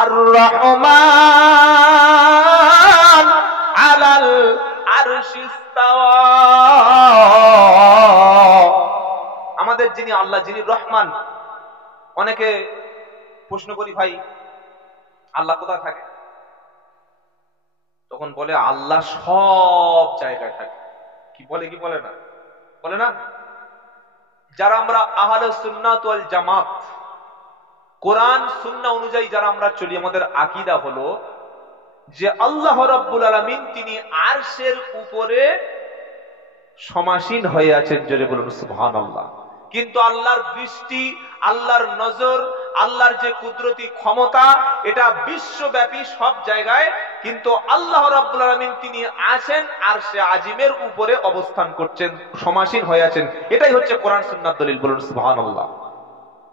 আর রহমান আলাল আরশি ইস্তাওয়া। আমাদের যিনি আল্লাহ, যিনি রহমান। অনেকে প্রশ্ন করি, ভাই আল্লাহ কোথায় থাকে? তখন বলে আল্লাহ সব জায়গায় থাকে। কি বলে কি বলে না? বলে না? যারা আমরা আহলে সুন্নাত ওয়াল জামাত, কোরআন সুন্নাহ অনুযায়ী যারা আমরা চলি, আমাদের আকীদা হলো যে আল্লাহ রাব্বুল আলামিন তিনি আরশের উপরে সমাসীন হয়ে আছেন। জোরে বলুন সুবহানাল্লাহ। কিন্তু আল্লাহর দৃষ্টি, আল্লাহর নজর, আল্লাহর যে কুদরতি ক্ষমতা, এটা বিশ্বব্যাপী সব জায়গায়। কিন্তু আল্লাহ রাব্বুল আলামিন তিনি আছেন আরশে আজিমের উপরে অবস্থান করছেন, সমাসীন হয়ে আছেন। এটাই হচ্ছে কোরআন সুন্নাহ দলিল। বলুন সুবহানাল্লাহ।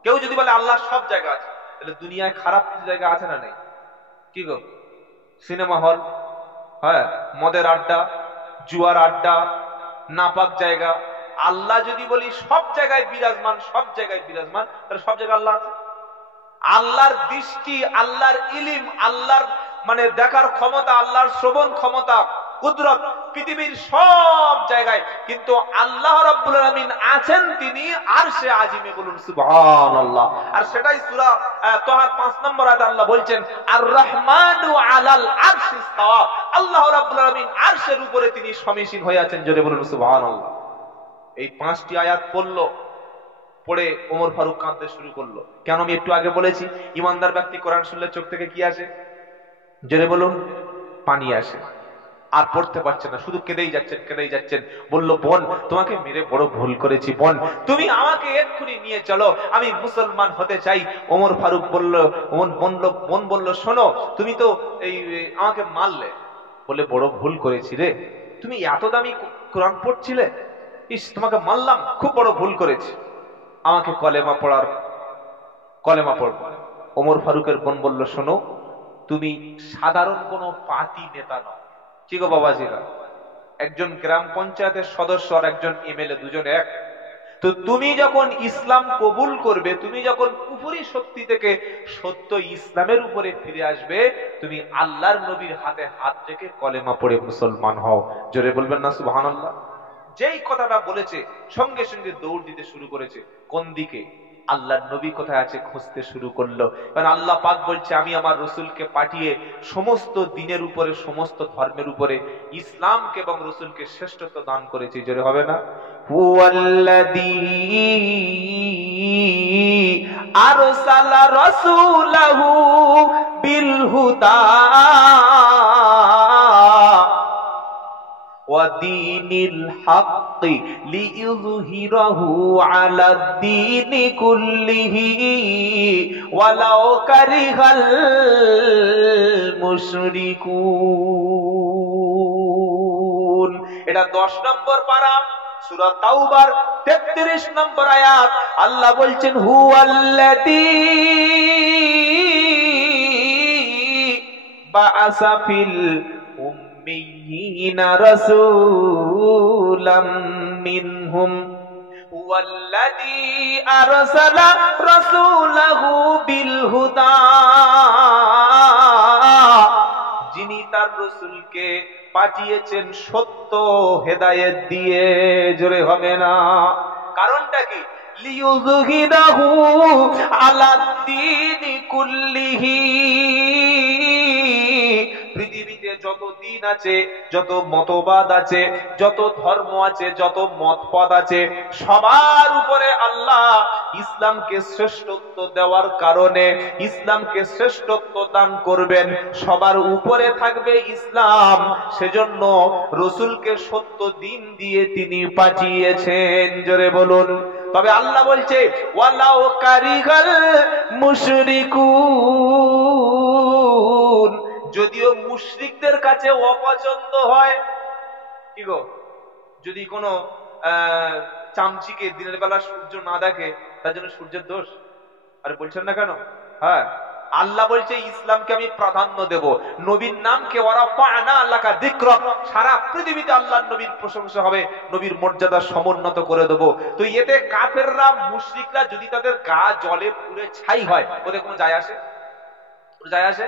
কেউ যদি বলে আল্লাহ সব জায়গায় আছে, তাহলে দুনিয়ায় খারাপ কিছু জায়গা আছে না নেই? কি গো? সিনেমা হল, হ্যাঁ, মদের আড্ডা, জুয়ার আড্ডা, নাপাক জায়গা। আল্লাহ যদি বলি সব জায়গায় বিরাজমান, সব জায়গায় বিরাজমান, তাহলে সব জায়গায় আল্লাহ আছে। আল্লাহর দৃষ্টি, আল্লাহর ইলম, আল্লাহর মানে দেখার ক্ষমতা, আল্লাহর শ্রবণ ক্ষমতা, কুদরত পৃথিবীর সব জায়গায়। কিন্তু আল্লাহ রাব্বুল আলামিন আছেন তিনি আরশে আজিমে। বলুন সুবহানাল্লাহ। আর সেটাই সূরা তাহার 5 নম্বর আয়াতে আল্লাহ বলছেন আর রহমানু আলাল আরশি ইস্তাওয়া। আল্লাহ রাব্বুল আলামিন আরশের উপরে তিনি সমাসীন হয়ে আছেন। জোরে বলুন সুবহানাল্লাহ। এই 5টি আয়াত পড়লো, পড়ে ওমর ফারুক কাঁদতে শুরু করলো। কেন? আমি একটু আগে বলেছি, ইমানদার ব্যক্তি কোরআন শুনলে চোখ থেকে কি আসে? জোরে বলুন, পানি আসে। আর পড়তে পারছে না, শুধু কেঁদেই যাচ্ছেন, কেঁদেই যাচ্ছেন। বললো, বোন তোমাকে মেরে বড় ভুল করেছি, বোন তুমি আমাকে এক্ষুনি নিয়ে চলো, আমি মুসলমান হতে চাই। ওমর ফারুক বলল, বোন বলল, শোনো তুমি তো এই আমাকে মারলে, বলে বড় ভুল করেছি রে, তুমি এত দামি কোরআন পড়ছিলে, ইস তোমাকে মারলাম, খুব বড় ভুল করেছি, আমাকে কলেমা পড়বো। ওমর ফারুকের বোন বলল, শোনো তুমি সাধারণ কোনো পার্টি নেতা নও। কি গো বাবাজিরা, একজন গ্রাম পঞ্চায়েতের সদস্য আর একজন এমএলএ দুজন এক। তো তুমি যখন ইসলাম কবুল করবে, তুমি যখন কুফরি শক্তি থেকে সত্য ইসলামের উপরে ফিরে আসবে, তুমি আল্লাহর নবীর হাতে হাত রেখে কলেমা পড়ে মুসলমান হও। জোরে বলবেন না সুবহানাল্লাহ। যেই কথাটা বলেছে সঙ্গে সঙ্গে দৌড় দিতে শুরু করেছে। কোন দিকে? আল্লাহর নবী কোথায় আছে খুঁজতে শুরু করলো। কারণ আল্লাহ পাক বলছে আমি আমার রাসূলকে পাঠিয়ে সমস্ত দ্বীনের উপরে, সমস্ত ধর্মের উপরে ইসলামকে এবং রাসূলকে শ্রেষ্ঠত্ব দান করেছি। জোরে হবে না? হুয়াল্লাযী আরসালা রাসূলাহু বিল হুদা ওয়াদীনিল হাক্কি লিইয়ুযহিরাহু আলাদ-দীনি কুল্লিহি ওয়ালাউ কারিহাল মুশরিকুন। এটা 10 নম্বর পারা, সূরা তাওবার 33 নম্বর আয়াত। আল্লাহ বলছেন হুয়াল্লাযী বাআসা ফিল উম্মিয়িনা রাসূলাম মিনহুম হুয়াল্লাযী আরসালা রাসূলাহু বিল হুদা। যিনি তার রাসূলকে পাঠিয়েছেন সত্য হেদায়েত দিয়ে। জোরে হবে না? কারণটা কি? লিইয়ুযহিরাহু আলাদ-দীনি কুল্লিহি। পৃথিবীতে যত দিন আছে, যত মতবাদ আছে, যত ধর্ম আছে, যত মতপদ আছে, সবার উপরে আল্লাহ ইসলামকে শ্রেষ্ঠত্ব দেওয়ার কারণে ইসলামকে শ্রেষ্ঠত্ব দান করবেন। সবার উপরে থাকবে ইসলাম। সেজন্য রাসূলকে সত্য দিন দিয়ে তিনি পাঠিয়েছেন। জোরে বলুন। তবে আল্লাহ বলছে ওয়ালাউ কারিহাল মুশরিকুন, যদিও মুশরিকদের কাছে অপছন্দ হয়। কি গো, যদি কোনো চামচিকে দিনের বেলা সূর্য না দেখে, তার জন্য সূর্যের দোষ? আরে বলছেন না কেন? হ্যাঁ, আল্লাহ বলছে ইসলামকে আমি প্রাধান্য দেব, নবীর নামকে ওয়ারাফা'না লাকা যিকরাক, সারা পৃথিবীতে আল্লাহর নবীর প্রশংসা হবে, নবীর মর্যাদা সমুন্নত করে দেব। তো এতে কাফেররা, মুশরিকরা যদি তাদের গা জ্বলে পুড়ে ছাই হয়, ওদের কোনো যায় আসে? যায় আসে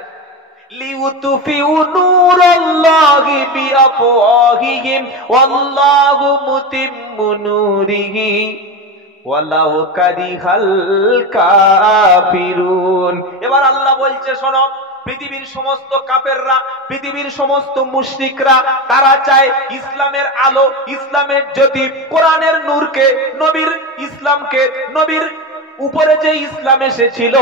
লিউতফিউ নূরাল্লাহি বিআফওয়াহিহিম ওয়াল্লাহু মুতিম্মু নূরিহি ওয়ালাউ কারিহাল কাফিরুন। এবার আল্লাহ বলছে শোনো, পৃথিবীর সমস্ত কাফেররা, পৃথিবীর সমস্ত মুশরিকরা তারা চায় ইসলামের আলো, ইসলামের জ্যোতি, কোরআনের নূরকে, নবীর ইসলামকে, নবীর উপরে যে ইসলাম এসেছিল,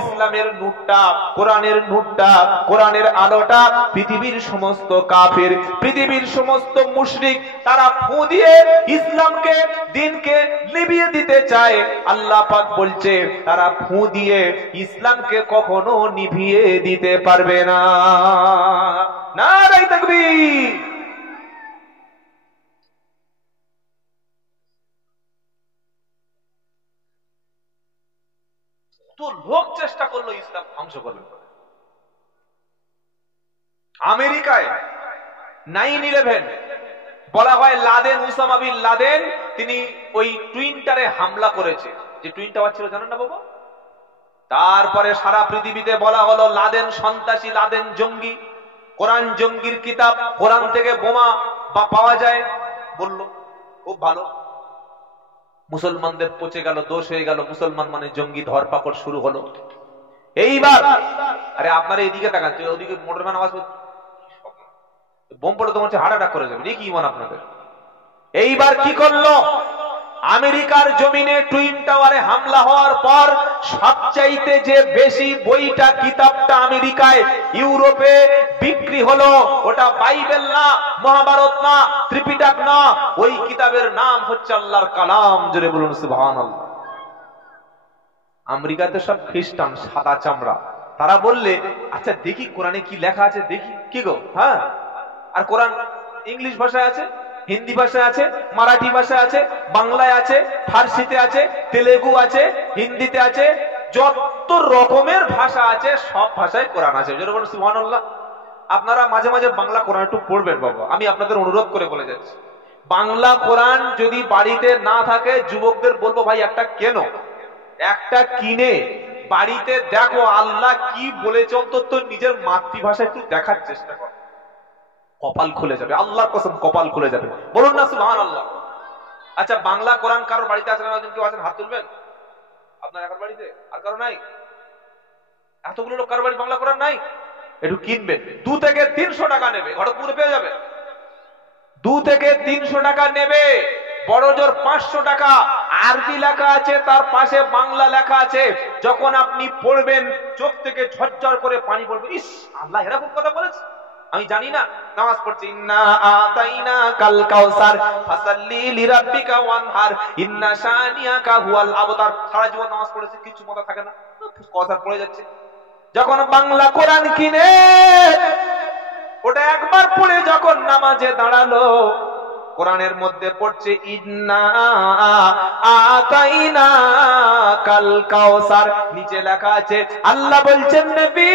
ইসলামের নূরটা, কোরআনের নূরটা, কোরআনের আলোটা পৃথিবীর সমস্ত কাফের, পৃথিবীর সমস্ত মুশরিক তারা ফু দিয়ে ইসলামকে, দ্বীনকে নিভিয়ে দিতে চায়। আল্লাহ পাক বলছে তারা ফু দিয়ে ইসলামকে কখনো নিভিয়ে দিতে পারবে না। নারে তাকবীর। তো লোক চেষ্টা করলো ইসলাম ধ্বংস করবে। আমেরিকায় 9/11 বলা হয় লাদেন, উসামা বিন লাদেন তিনি ওই টুইনটারে হামলা করেছে। যে টুইন টাওয়ার ছিল জানেন না বাবা? তারপরে সারা পৃথিবীতে বলা হলো লাদেন সন্ত্রাসী, লাদেন জঙ্গি। কোরআন জঙ্গির কিতাব, কোরআন থেকে বোমা পাওয়া যায় বলল, খুব ভালো। মুসলমানদের পচে গেল, দোষ হয়ে গেল, মুসলমান মানে জঙ্গি, ধরপাকড় শুরু হলো। এইবার আরে আপনারা এদিকে তাকান, ওদিকে মোটর ভ্যান আওয়াজ, বোম পড়ে তো হচ্ছে হার্ট অ্যাটাক করে যাবে, কি মন আপনাদের? এইবার কি করলো? আমেরিকার জমিনে টুইন টাওয়ারে হামলা হওয়ার পর সবচাইতে যে বেশি বইটা, কিতাবটা আমেরিকায়, ইউরোপে বিক্রি হলো, ওটা বাইবেল না, মহাভারত না, ত্রিপিটক না, ওই কিতাবের নাম হচ্ছে আল্লাহর কালাম। জোরে বলুন সুবহানাল্লাহ। আমেরিকাতে সব খ্রিস্টান, সাদা চামড়া, তারা বললে আচ্ছা দেখি কোরআনে কি লেখা আছে, দেখি কি গো, হ্যাঁ। আর কোরআন ইংলিশ ভাষায় আছে, হিন্দি ভাষায় আছে, মারাঠি ভাষায় আছে, বাংলায় আছে, ফার্সিতে আছে, তেলেগু আছে, হিন্দিতে আছে, যত রকমের ভাষা আছে সব ভাষায় কোরআন আছে। সুবহানাল্লাহ। আপনারা মাঝে মাঝে বাংলা কোরআন একটু পড়বেন বাবা, আমি আপনাদের অনুরোধ করে বলে যাচ্ছি। বাংলা কোরআন যদি বাড়িতে না থাকে, যুবকদের বলবো ভাই একটা কেন, একটা কিনে বাড়িতে দেখো আল্লাহ কি বলেছে, অন্তত নিজের মাতৃভাষায় একটু দেখার চেষ্টা করো, কপাল খুলে যাবে, আল্লাহর কসম কপাল খুলে যাবে। বলুন না সুবহানাল্লাহ। আচ্ছা বাংলা কোরআন কারোর বাড়িতে আছে না? কেউ আছেন? হাত তুলবেন। আপনার একার বাড়িতে? আর কারো নাই? এতগুলো লোক কারোর বাড়ি বাংলা কোরআন নাই? একটু কিনবেন, 2 থেকে 300 টাকা নেবে, ঘটকপুরে পেয়ে যাবে। 2 থেকে 300 টাকা নেবে, বড় জোর 500 টাকা। আরবি লেখা আছে, তার পাশে বাংলা লেখা আছে। যখন আপনি পড়বেন চোখ থেকে ঝরঝর করে পানি পড়বে, ইস আল্লাহ এরকম কথা বলেছে, আমি জানি না। নামাজ পড়ছি, ইন্না আতাইনা কাল কাউসার ফাসাল্লি লিরাব্বিকা ওয়ানহার ইন্না শানিয়াকা হুয়াল আবতার। সারা জীবন নামাজ পড়েছে, কিছু মাথা থাকে না, কাউসার পড়ে যাচ্ছে। যখন বাংলা কোরআন কিনে ওটা একবার পড়ে যখন নামাজে দাঁড়ালো, কোরআনের মধ্যে পড়ছে ইন্না আতাইনা কাল কাউসার, নিচে লেখা আছে আল্লাহ বলছেন নবী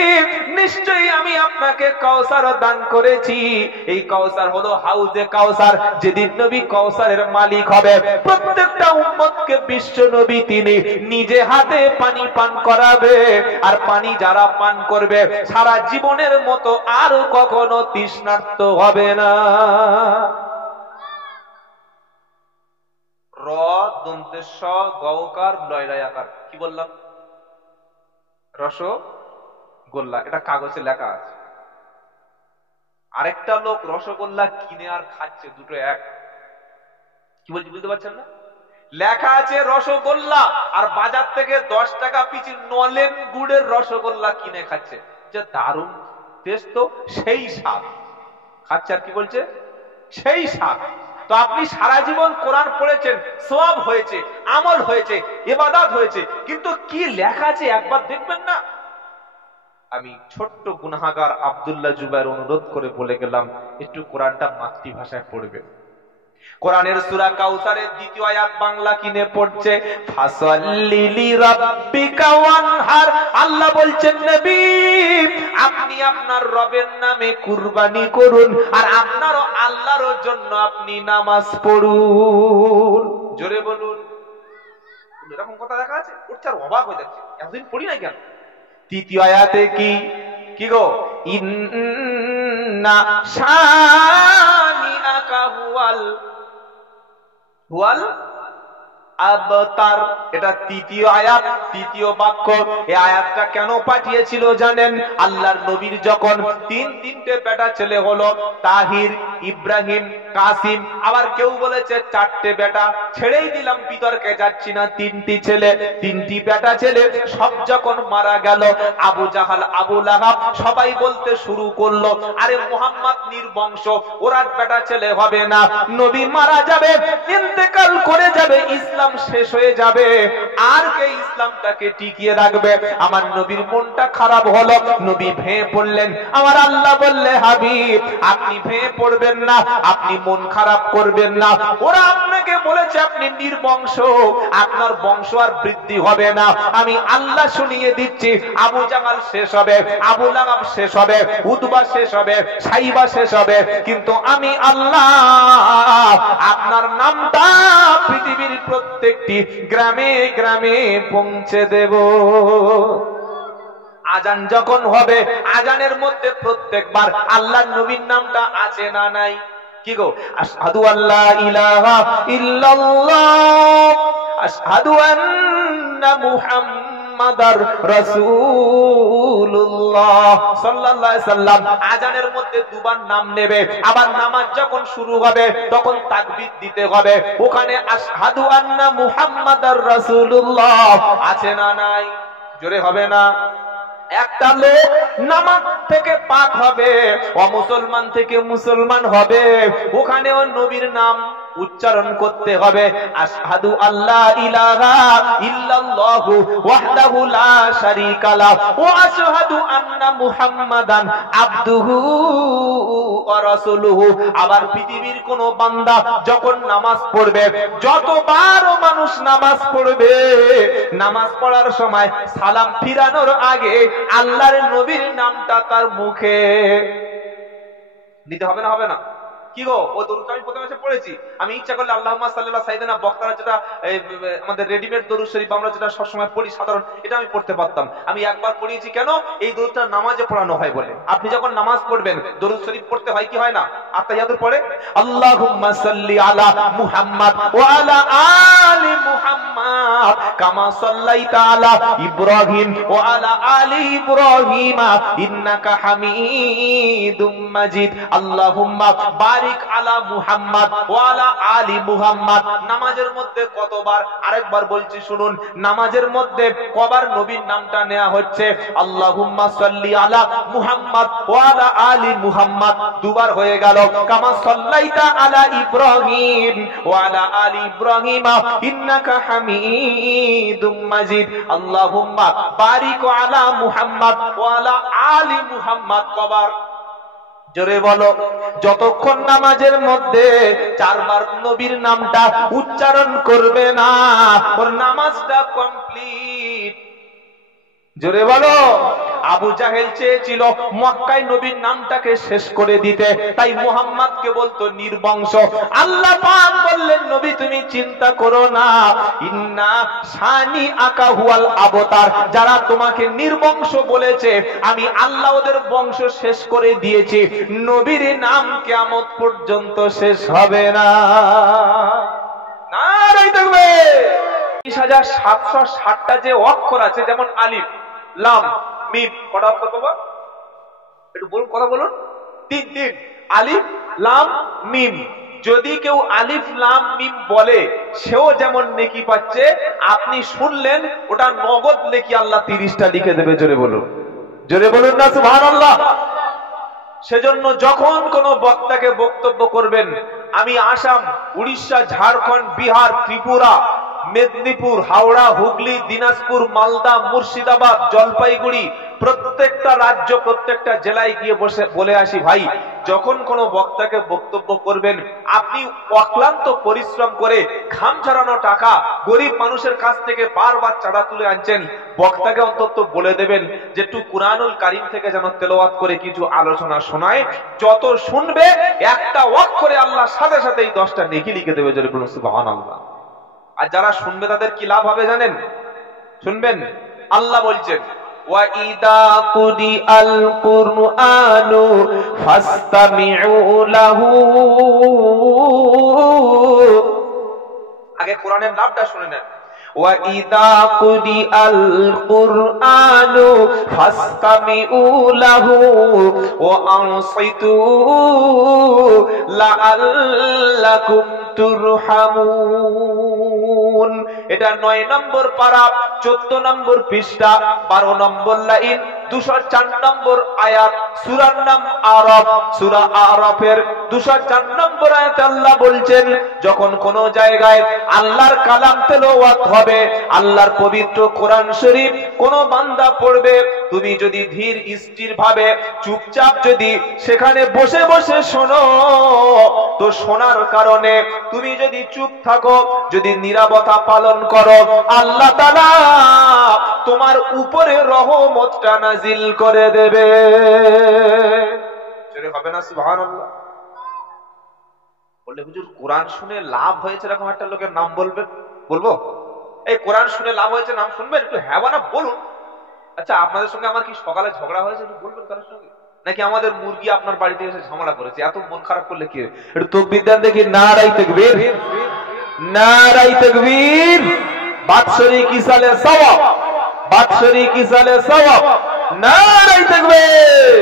নিশ্চয়ই আমি আপনাকে কাউসার দান করেছি। এই কাউসার হলো হাউজে কাউসার, যেদিন নবী কাউসারের মালিক হবে, প্রত্যেকটা উম্মতকে বিশ্ব নবী তিনি নিজে হাতে পানি পান করাবে। আর পানি যারা পান করবে সারা জীবনের মতো আর কখনো তৃষ্ণার্ত হবে না। র দন্তেশ গওকার লয়লায় আকার, কি বললাম? রসগোল্লা, এটা কাগজে লেখা আছে। আরেকটা লোক রসগোল্লা কিনে আর খাচ্ছে, দুটো এক। কি বলছি বুঝতে পারছেন না? লেখা আছে রসগোল্লা, আর বাজার থেকে 10 টাকা পিছু নলেন গুড়ের রসগোল্লা কিনে খাচ্ছে। যে দারুণ টেস্ট, তো সেই স্বাদ খাচ্ছে। আর কি বলছে? সেই স্বাদ। তো আপনি সারা জীবন কোরআন পড়েছেন, সওয়াব হয়েছে, আমল হয়েছে, ইবাদত হয়েছে, কিন্তু কি লেখা আছে একবার দেখবেন না? আমি ছোট্ট গুনাহগার আব্দুল্লাহ জুবাইর অনুরোধ করে বলে গেলাম একটু কোরআনটা মাতৃভাষায় পড়বেন। কোরআনের সূরা কাউসারের 2য় আয়াত বাংলা কিনে পড়ছে ফাসাল্লি লিরাব্বিকা ওয়ানহার। আল্লাহ বলছেন নবী আপনি আপনার রবের নামে কুরবানি করুন, আর আপনারও আল্লাহর জন্য আপনি নামাজ পড়ুন। জোরে বলুন। এরকম কথা দেখা আছে, উঠছে আর অবাক হয়ে যাচ্ছে, এতদিন পড়ি নাই কেন? তৃতীয় আয়াতে কি কি গো, ইন্না শানিআকা হুয়াল আবতার। এটা তৃতীয় আয়াত, তৃতীয় বাক্য। এই আয়াতটা কেন পাঠিয়েছিল জানেন? আল্লাহর নবীর যখন তিনটে বেটা ছেলে হলো, তাহির, ইব্রাহিম, কাসিম, আবার কেউ বলেছে 4টে বেটা, ছেড়েই দিলাম বিতর্কে যাচ্ছি না, 3টি ছেলে, 3টি বেটা ছেলে, সব যখন মারা গেল, আবু জাহাল, আবু লাহাব সবাই বলতে শুরু করলো, আরে মুহাম্মদ নির্বংশ, ওরা বেটা ছেলে হবে না, নবী মারা যাবে, ইন্তেকাল করে যাবে, ইসলাম শেষ হয়ে যাবে, আর কে ইসলামটাকে টিকিয়ে রাখবে? আমার নবীর মনটা খারাপ হলো, নবী ভেঙে পড়লেন। আমার আল্লাহ বললে, হাবিব আপনি ভেঙে পড়বেন না, আপনি মন খারাপ করবেন না, ওরা আপনাকে বলেছে আপনি নির্বংশ, আপনার বংশ আর বৃদ্ধি হবে না, আমি আল্লাহ শুনিয়ে দিচ্ছি, আবু জাহাল শেষ হবে, আবু লাহাব শেষ হবে, উতবা শেষ হবে, সাইবা শেষ হবে, কিন্তু আমি আল্লাহ আপনার নামটা পৃথিবীর প্রত্যেকটি গ্রামে গ্রামে পৌঁছে দেব। আজান যখন হবে, আজানের মধ্যে প্রত্যেকবার আল্লাহর নবীর নামটা আছে না নাই? কি গো, আশহাদু আল্লা ইলাহা ইল্লাল্লাহ, আশহাদু আন্না মুহাম্মাদার রাসূলুল্লাহ সাল্লাল্লাহু আলাইহি সাল্লাম। আজানের মধ্যে দুবার নাম নেবে, আবার নামাজ যখন শুরু হবে তখন তাকবীর দিতে হবে, ওখানে আশহাদু আন্না মুহাম্মাদার রাসূলুল্লাহ আছে না নাই? জোরে হবে না? একটা লোক নামাজ থেকে পাক হবে, অমুসলমান থেকে মুসলমান হবে, ওখানেও নবীর নাম উচ্চারণ করতে হবে, আশহাদু আল্লা ইলাহা ইল্লাল্লাহু ওয়াহদাহু লা শারীকা লাহু ওয়া আশহাদু আন্না মুহাম্মাদান আবদুহু ওয়া রাসূলুহু। আবার পৃথিবীর কোন বান্দা যখন নামাজ পড়বে, যতবার মানুষ নামাজ পড়বে, নামাজ পড়ার সময় সালাম ফিরানোর আগে আল্লাহর নবীর নামটা তার মুখে নিতে হবে না? হবে না? কি গো, ও দরুদটা আমি প্রথমে এসে পড়েছি, আমি ইচ্ছা করলে আল্লাহুম্মা সাল্লাল্লাহু সাইয়্যিদানা, বক্তারা যেটা আমাদের রেডিমেড দরুদ শরীফ আমরা যেটা সবসময় পড়ি সাধারণ, এটা আমি পড়তে পারতাম, আমি একবার পড়িয়েছি। কেন? এই দরুদটা নামাজে পড়ানো হয় বলে। আপনি যখন নামাজ পড়বেন দরুদ শরীফ পড়তে হয় কি হয় না? আত্তাহিয়াতুর পরে আল্লাহুম্মা সাল্লি আলা মুহাম্মাদ ওয়া আলা আলি মুহাম্মাদ কামা সাল্লাইতা আলা ইব্রাহিম ওয়া আলা আলি ইব্রাহিম ইন্নাকা হামিদুম মাজিদ। আল্লাহুম্মা বারিক আলা মুহাম্মাদ ওয়া আলা আলি মুহাম্মাদ। নামাজের মধ্যে কতবার? আরেকবার বলছি শুনুন, নামাজের মধ্যে কবার নবীর নামটা নেওয়া হচ্ছে? আল্লাহুম্মা সাল্লি আলা মুহাম্মাদ ওয়া আলা আলি মুহাম্মাদ দুবার হয়ে গেল, কামা সাল্লাইতা আলা ইব্রাহিম ওয়া আলা আলি ইব্রাহিম ইন্নাকা হামিদুম মাজিদ। আল্লাহুম্মা বারিক আলা মুহাম্মাদ ওয়া আলা আলি মুহাম্মাদ কবার? জোরে বলো। যতক্ষণ নামাজের মধ্যে 4 বার নবীর নামটা উচ্চারণ করবে না, ওর নামাজটা কমপ্লিট। জোরে বলো। আবু জাহেল চেয়েছিল মক্কায় নবীর নামটাকে শেষ করে দিতে, তাই মুহাম্মদকে বলতো নির্বংশ। আল্লাহ পাক বললেন, নবী তুমি চিন্তা করো না, ইন্না শানি আকা হুয়াল আবতার, যারা তোমাকে নির্বংশ বলেছে আমি আল্লাহ ওদের বংশ শেষ করে দিয়েছি, নবীর নাম কিয়ামত পর্যন্ত শেষ হবে না। নারায়ে তাকবীর। 30760টা যে অক্ষর আছে, যেমন আলিফ লাম মিম, কটা অক্ষর বাবা? একটু বলুন, কথা বলুন। 3 আলিফ লাম মিম। যদি কেউ আলিফ লাম মিম বলে, সেও যেমন নেকি পাচ্ছে, আপনি শুনলেন, ওটা নগদ নেকি আল্লাহ 30টা লিখে দেবে। জোরে বলুন, জোরে বলুন না সুবহানাল্লাহ। সেজন্য যখন কোন বক্তাকে বক্তব্য করবেন, আমি আসাম, উড়িষ্যা, ঝাড়খণ্ড, বিহার, ত্রিপুরা, মেদিনীপুর, হাওড়া, হুগলি, দিনাজপুর, মালদা, মুর্শিদাবাদ, জলপাইগুড়ি, প্রত্যেকটা রাজ্য, প্রত্যেকটা জেলায় গিয়ে বসে বলে আসি, ভাই যখন কোনো বক্তাকে বক্তব্য করবেন, আপনি অক্লান্ত পরিশ্রম করে ঘাম ঝরানো টাকা গরিব মানুষের কাছ থেকে বারবার চাঁদা তুলে আনছেন, বক্তাকে অন্তত বলে দেবেন যে একটু কুরআনুল কারীম থেকে যেন তেলাওয়াত করে কিছু আলোচনা শোনায়। যত শুনবে একটা অক্ষরে আল্লাহ সাথে সাথেই 10টা নেকি লিখে দেবে। জোরে বলুন সুবহানাল্লাহ। আর যারা শুনবে তাদের কি লাভ হবে জানেন? শুনবেন, আল্লাহ বলছেন وَإِذَا قُرِئَ الْقُرْآنُ فَاسْتَمِعُوا لَهُ। আগে কোরআনের নামটা শুনে নেন। وَإِذَا قُرِئَ الْقُرْآنُ فَاسْتَمِعُوا لَهُ وَأَنصِتُوا لَعَلَّكُمْ তুরহামুন। এটা 9 নম্বর পারা, 14 নম্বর পৃষ্ঠা, 12 নম্বর লাইন, 204 নম্বর আয়াত। সূরার নাম আরাফ। সূরা আরাফের 204 নম্বর আয়াত আল্লাহ বলছেন, যখন কোন জায়গায় আল্লাহর কালাম তেলাওয়াত হবে, আল্লাহর পবিত্র কোরআন শরীফ কোন বান্দা পড়বে, তুমি যদি ধীর স্থির ভাবে চুপচাপ যদি সেখানে বসে বসে শোনো, তো শোনার কারণে তুমি যদি চুপ থাকো, যদি নীরবতা পালন করো, আল্লাহ তাআলা তোমার উপরে রহমতটা নাজিল করে দেবে। জোরে হবে না সুবহানাল্লাহ? বললে হুজুর কোরআন শুনে লাভ হয়েছে এরকম একটা লোকের নাম বলবেন? বলবো? এই কোরআন শুনে লাভ হয়েছে নাম শুনবেন? একটু হ্যাঁ বা না বলুন। আচ্ছা, আপনাদের সঙ্গে আমার কি সকালে ঝগড়া হয়েছে একটু বলবেন কারোর সঙ্গে? নাকি আমাদের মুরগি আপনার বাড়িতে এসে ঝামেলা করেছে? এত মন খারাপ করলে কি? একটু তাকবীর দেন দেখি। নারায়ে তাকবীর, নারায়ে তাকবীর। বাদশাহী কি সালে সওয়াব, বাদশাহী কি সালে সওয়াব। নারায়ে তাকবীর।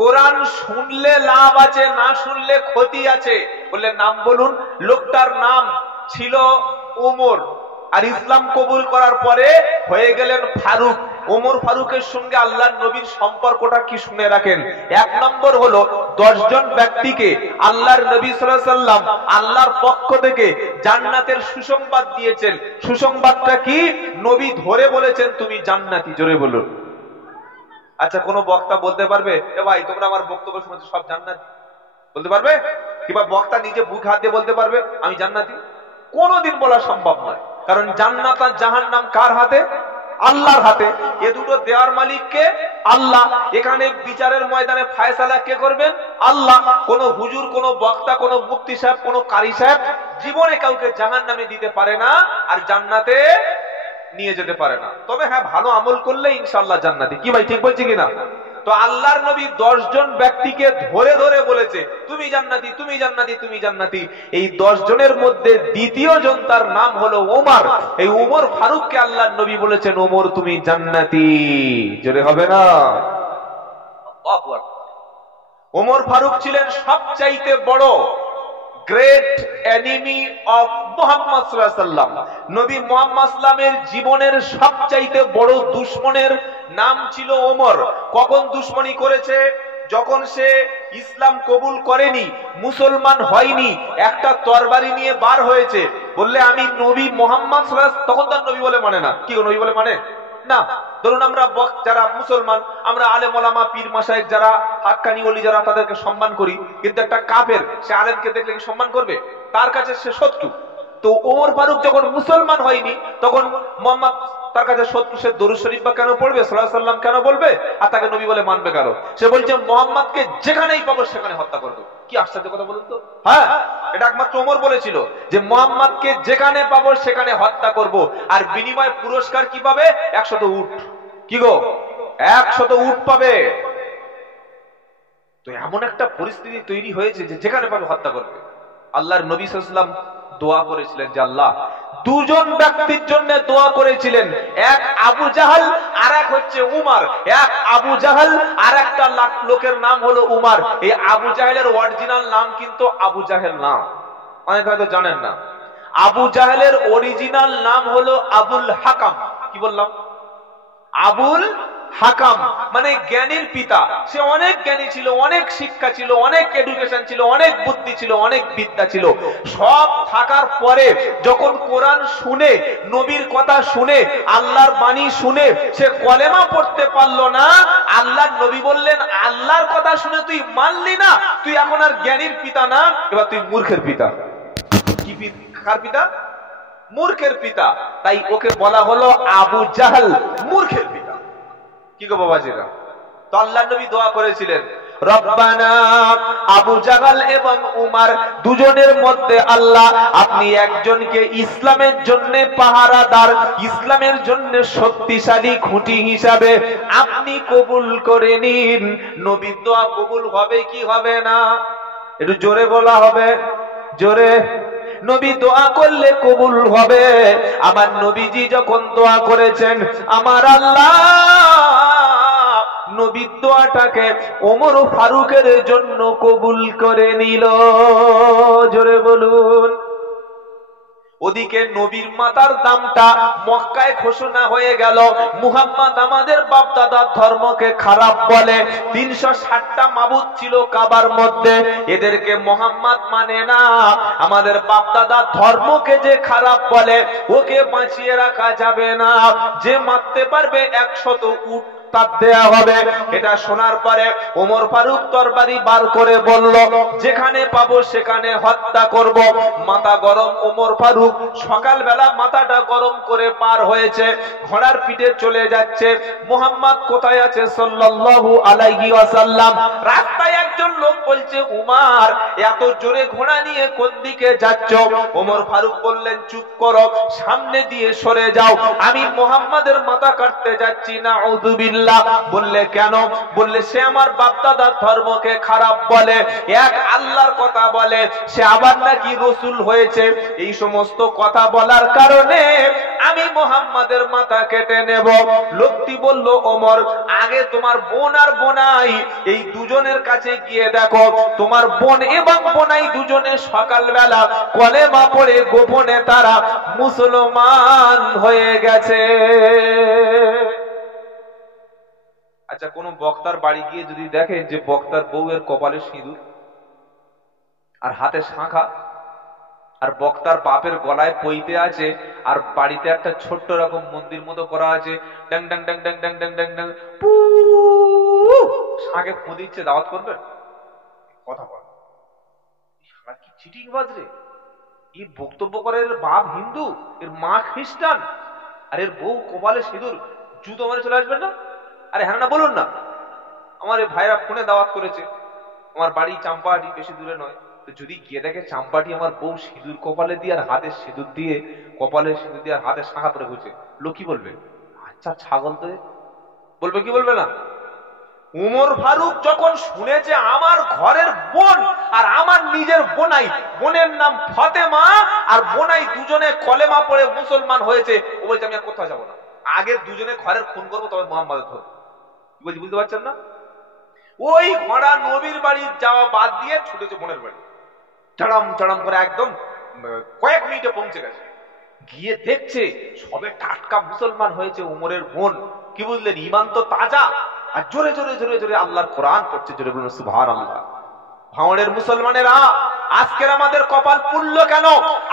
কোরআন শুনলে লাভ আছে, না শুনলে ক্ষতি আছে। বললে নাম বলুন। লোকটার নাম ছিল ওমর, আর ইসলাম কবুল করার পরে হয়ে গেলেন ফারুক। ওমর ফারুকের সঙ্গে আল্লাহর নবীর সম্পর্কটা কি শুনে রাখেন। 1 নম্বর হলো 10 জন ব্যক্তিকে আল্লাহর নবী সাল্লাল্লাহু আলাইহি ওয়াসাল্লাম আল্লাহর পক্ষ থেকে জান্নাতের সুসংবাদ দিয়েছেন। সুসংবাদটা কি? নবী ধরে বলেছেন তুমি জান্নাতি। জোরে বলুন। আচ্ছা, কোন বক্তা বলতে পারবে এ ভাই তোমরা আমার বক্তব্য শুনেছো সব জান্নাতি? বলতে পারবে? কিংবা বক্তা নিজে বুক হাত দিয়ে বলতে পারবে আমি জান্নাতি? কোনদিন বলা সম্ভব নয়। কারণ জান্নাত আর জাহান্নাম কার হাতে? আল্লাহর হাতে। এ দুটো দেওয়ার মালিক কে? আল্লাহ। এখানে বিচারের ময়দানে ফয়সালা কে করবেন? আল্লাহ। কোন হুজুর, কোন বক্তা, কোন মুফতি সাহেব, কোন কারি সাহেব জীবনে কাউকে জাহান্নামে দিতে পারে না আর জান্নাতে নিয়ে যেতে পারে না। তবে হ্যাঁ, ভালো আমল করলে ইনশাআল্লাহ জান্নাতি। কি ভাই ঠিক বলছি কিনা? তো আল্লাহর নবী 10 জন ব্যক্তিকে ধরে ধরে বলেছে তুমি জান্নাতি, তুমি জান্নাতি, তুমি জান্নাতি। এই 10 জনের মধ্যে দ্বিতীয় জন তার নাম হলো ওমর। এই ওমর ফারুককে আল্লাহর নবী বলেছেন ওমর তুমি জান্নাতি। জোরে হবে না? আল্লাহু আকবার। ওমর ফারুক ছিলেন সবচাইতে বড় গ্রেট এনিমি অফ মুহাম্মদ সাল্লাল্লাহু আলাইহি ওয়াসাল্লাম। নবী মুহাম্মদ সাল্লামের জীবনের সবচাইতে বড় দুশমনের নাম ছিল ওমর। কখন দুশমনি করেছে? যখন সে ইসলাম কবুল করেনি, মুসলমান হয়নি, একটা তরবারি নিয়ে বার হয়েছে, বললে আমি নবী মুহাম্মদ সাল্লাল্লাহু আলাইহি ওয়াসাল্লাম। তখন তার নবী বলে মানে না। কি নবী বলে মানে না? ধরুন আমরা যারা মুসলমান, আমরা আলেম ওলামা পীর মাশায়েখ যারা হাক্কানি ওলি যারা, তাদেরকে সম্মান করি, কিন্তু একটা কাফের সে আলেমকে দেখলে কি সম্মান করবে? তার কাছে সে শত্রু। তো ওমর ফারুক যখন মুসলমান হয়নি, তখন মুহাম্মদ তার কাছে শত্রু। সে দরুদ শরীফ বা কেন পড়বে, সাল্লাল্লাহু আলাইহি ওয়াসাল্লাম কেন বলবে, আর তাকে নবী বলে মানবে কেন? সে বলছে মুহাম্মদকে যেখানেই পাবো সেখানে হত্যা করব। কি আশ্চর্য কথা বলুন তো। হ্যাঁ, এটা একমাত্র ওমর বলেছিল যে মুহাম্মদকে যেখানে পাবো সেখানে হত্যা করব, আর বিনিময় পুরস্কার কি পাবে? 100 উট। কি গো? 100 উট পাবে। তো এমন একটা পরিস্থিতি তৈরি হয়েছে যে যেখানে পাবে হত্যা করবে। আল্লাহর নবী সাল্লাল্লাহু আলাইহি ওয়াসাল্লাম দোয়া করেছিলেন যে আল্লাহ, 2 জন ব্যক্তির জন্য দোয়া করেছিলেন, এক আবু জাহাল আর এক হচ্ছে উমর। এক আবু জাহাল আর একটা লোকের নাম হলো উমর। এই আবু জাহেলের অরিজিনাল নাম কিন্তু আবু জাহেল না, অনেকে হয়তো জানেন না। আবু জাহেলের অরিজিনাল নাম হলো আবুল হাকাম। কি বললাম? আবুল হাকাম মানে জ্ঞানীর পিতা। সে অনেক জ্ঞানী ছিল, অনেক শিক্ষা ছিল, অনেক এডুকেশন ছিল, অনেক বুদ্ধি ছিল, অনেক বিদ্যা ছিল। সব থাকার পরে যখন কোরআন শুনে, নবীর কথা শুনে, আল্লাহর বাণী শুনে সে কলেমা পড়তে পারলো না। আল্লাহর নবী বললেন আল্লাহর কথা শুনে তুই মানলি না, তুই এখন আর জ্ঞানীর পিতা না, এবার তুই মূর্খের পিতা। কি কার পিতা? মূর্খের পিতা। তাই ওকে বলা হলো আবু জাহল, মূর্খের পিতা। কি গো বাবাজিরা? তো আল্লাহর নবী দোয়া করেছিলেন রব্বানা আবু জাহাল এবং উমার দুজনের মধ্যে আল্লাহ আপনি একজনকে ইসলামের জন্য পাহারাদার, ইসলামের জন্য শক্তিশালী খুঁটি হিসাবে আপনি কবুল করে নিন। নবীর দোয়া কবুল হবে কি হবে না? একটু জোরে বলা হবে, জোরে। নবী দোয়া করলে কবুল হবে। আমার নবীজি যখন দোয়া করেছেন, আমার আল্লাহ নবীর দোয়াটাকে ওমর ফারুকের জন্য কবুল করে নিল। জোরে বলুন। ওদিকে নবীর মাতার দামটা মক্কায় ঘোষণা হয়ে গেল, মুহাম্মদ আমাদের বাপ দাদার ধর্মকে খারাপ বলে। 360টা মাবুদ ছিল কাবার মধ্যে, এদেরকে মুহাম্মদ মানে না। আমাদের বাপ দাদার ধর্মকে যে খারাপ বলে ওকে বাঁচিয়ে রাখা যাবে না। যে মারতে পারবে 100 উট তার দেয়া হবে। এটা শোনার পরে ওমর ফারুক তরবারি বার করে বলল, যেখানে পাবো সেখানে হত্যা করব। মাথা গরম ওমর ফারুক সকালবেলা মাথাটা গরম করে পার হয়েছে, ঘোড়ার পিঠে চলে যাচ্ছে। মুহাম্মদ কোথায় আছে সাল্লাল্লাহু আলাইহি ওয়াসাল্লাম? রাস্তায় একজন লোক বলছে, উমার এত জোরে ঘোড়া নিয়ে কোন দিকে যাচ্ছ? ওমর ফারুক বললেন, চুপ করো, সামনে দিয়ে সরে যাও, আমি মুহাম্মাদের মাথা কাটতে যাচ্ছি। নাউযুবিল্লাহ। বললে কেন? বললে সে আমার বাপ দাদার ধর্মকে খারাপ বলে, এক আল্লাহর কথা বলে, সে আবার নাকি রসুল হয়েছে। এই সমস্ত কথা বলার কারণে আমি মুহাম্মাদের মাথা কেটে নেব। লোকটি বলল, ওমর আগে তোমার বোন আর বোনাই এই দুজনের কাছে গিয়ে দেখো, তোমার বোন এবং বোনাই দুজনে সকালবেলা কলেমা পড়ে গোপনে তারা মুসলমান হয়ে গেছে। আচ্ছা, কোন বক্তার বাড়ি গিয়ে যদি দেখেন যে বক্তার বউয়ের কপালে সিঁদুর আর হাতে শাঁখা, আর বক্তার বাপের গলায় পইতে আছে, আর বাড়িতে একটা ছোট্ট রকম মন্দির মতো করা আছে, ড্যাং ড্যাং ড্যাং ড্যাং ড্যাং ড্যাং ড্যাং ড্যাং শাঁখে ফু দিচ্ছে, দাওয়াত করবেন? কথা বল, কি চিটিং বাজরে! এই বক্তব্য করে এর বাপ হিন্দু, এর মা খ্রিস্টান, আর এর বউ কপালে সিঁদুর, জুতো মারে চলে আসবেন না? আরে হ্যাঁ না বলুন না। আমার এই ভাইরা ফোনে দাওয়াত করেছে, আমার বাড়ি চাম্পাহাটি, বেশি দূরে নয়। তো যদি গিয়ে দেখে চাম্পাহাটি আমার বউ সিঁদুর কপালে দিয়ে আর হাতে সিঁদুর দিয়ে, কপালে সিঁদুর দিয়ে আর হাতে শাঁখা পরে ঘুরছে, লোক কি বলবে? আচ্ছা ছাগল তো বলবে, কি বলবে না? উমর ফারুক যখন শুনেছে আমার ঘরের বোন আর আমার নিজের বোনাই, বোনের নাম ফাতেমা আর বোনাই দুজনে কলেমা পড়ে মুসলমান হয়েছে, ও বলছে আমি আর কোথাও যাবো না, আগে দুজনে ঘরের খুন করবো, তবে মুহাম্মাদের ধরবো। বলছি বুঝতে পারছেন না? ওই ঘোড়া নবীর বাড়ি যাওয়া বাদ দিয়ে ছুটেছে বোনের বাড়ি, চড়াম চড়াম করে একদম কয়েক মিনিটে পৌঁছে গেছে। গিয়ে দেখছে সবে টাটকা মুসলমান হয়েছে উমরের বোন। কি বুঝলেন? ঈমান তো তাজা, আর জোরে জোরে জোরে জোরে আল্লাহর কোরআন পড়ছে। জোরে বলুন সুবহানাল্লাহ। ভাঙড়ের মুসলমানেরা, আজকের আমাদের কপাল পুড়ল কেন?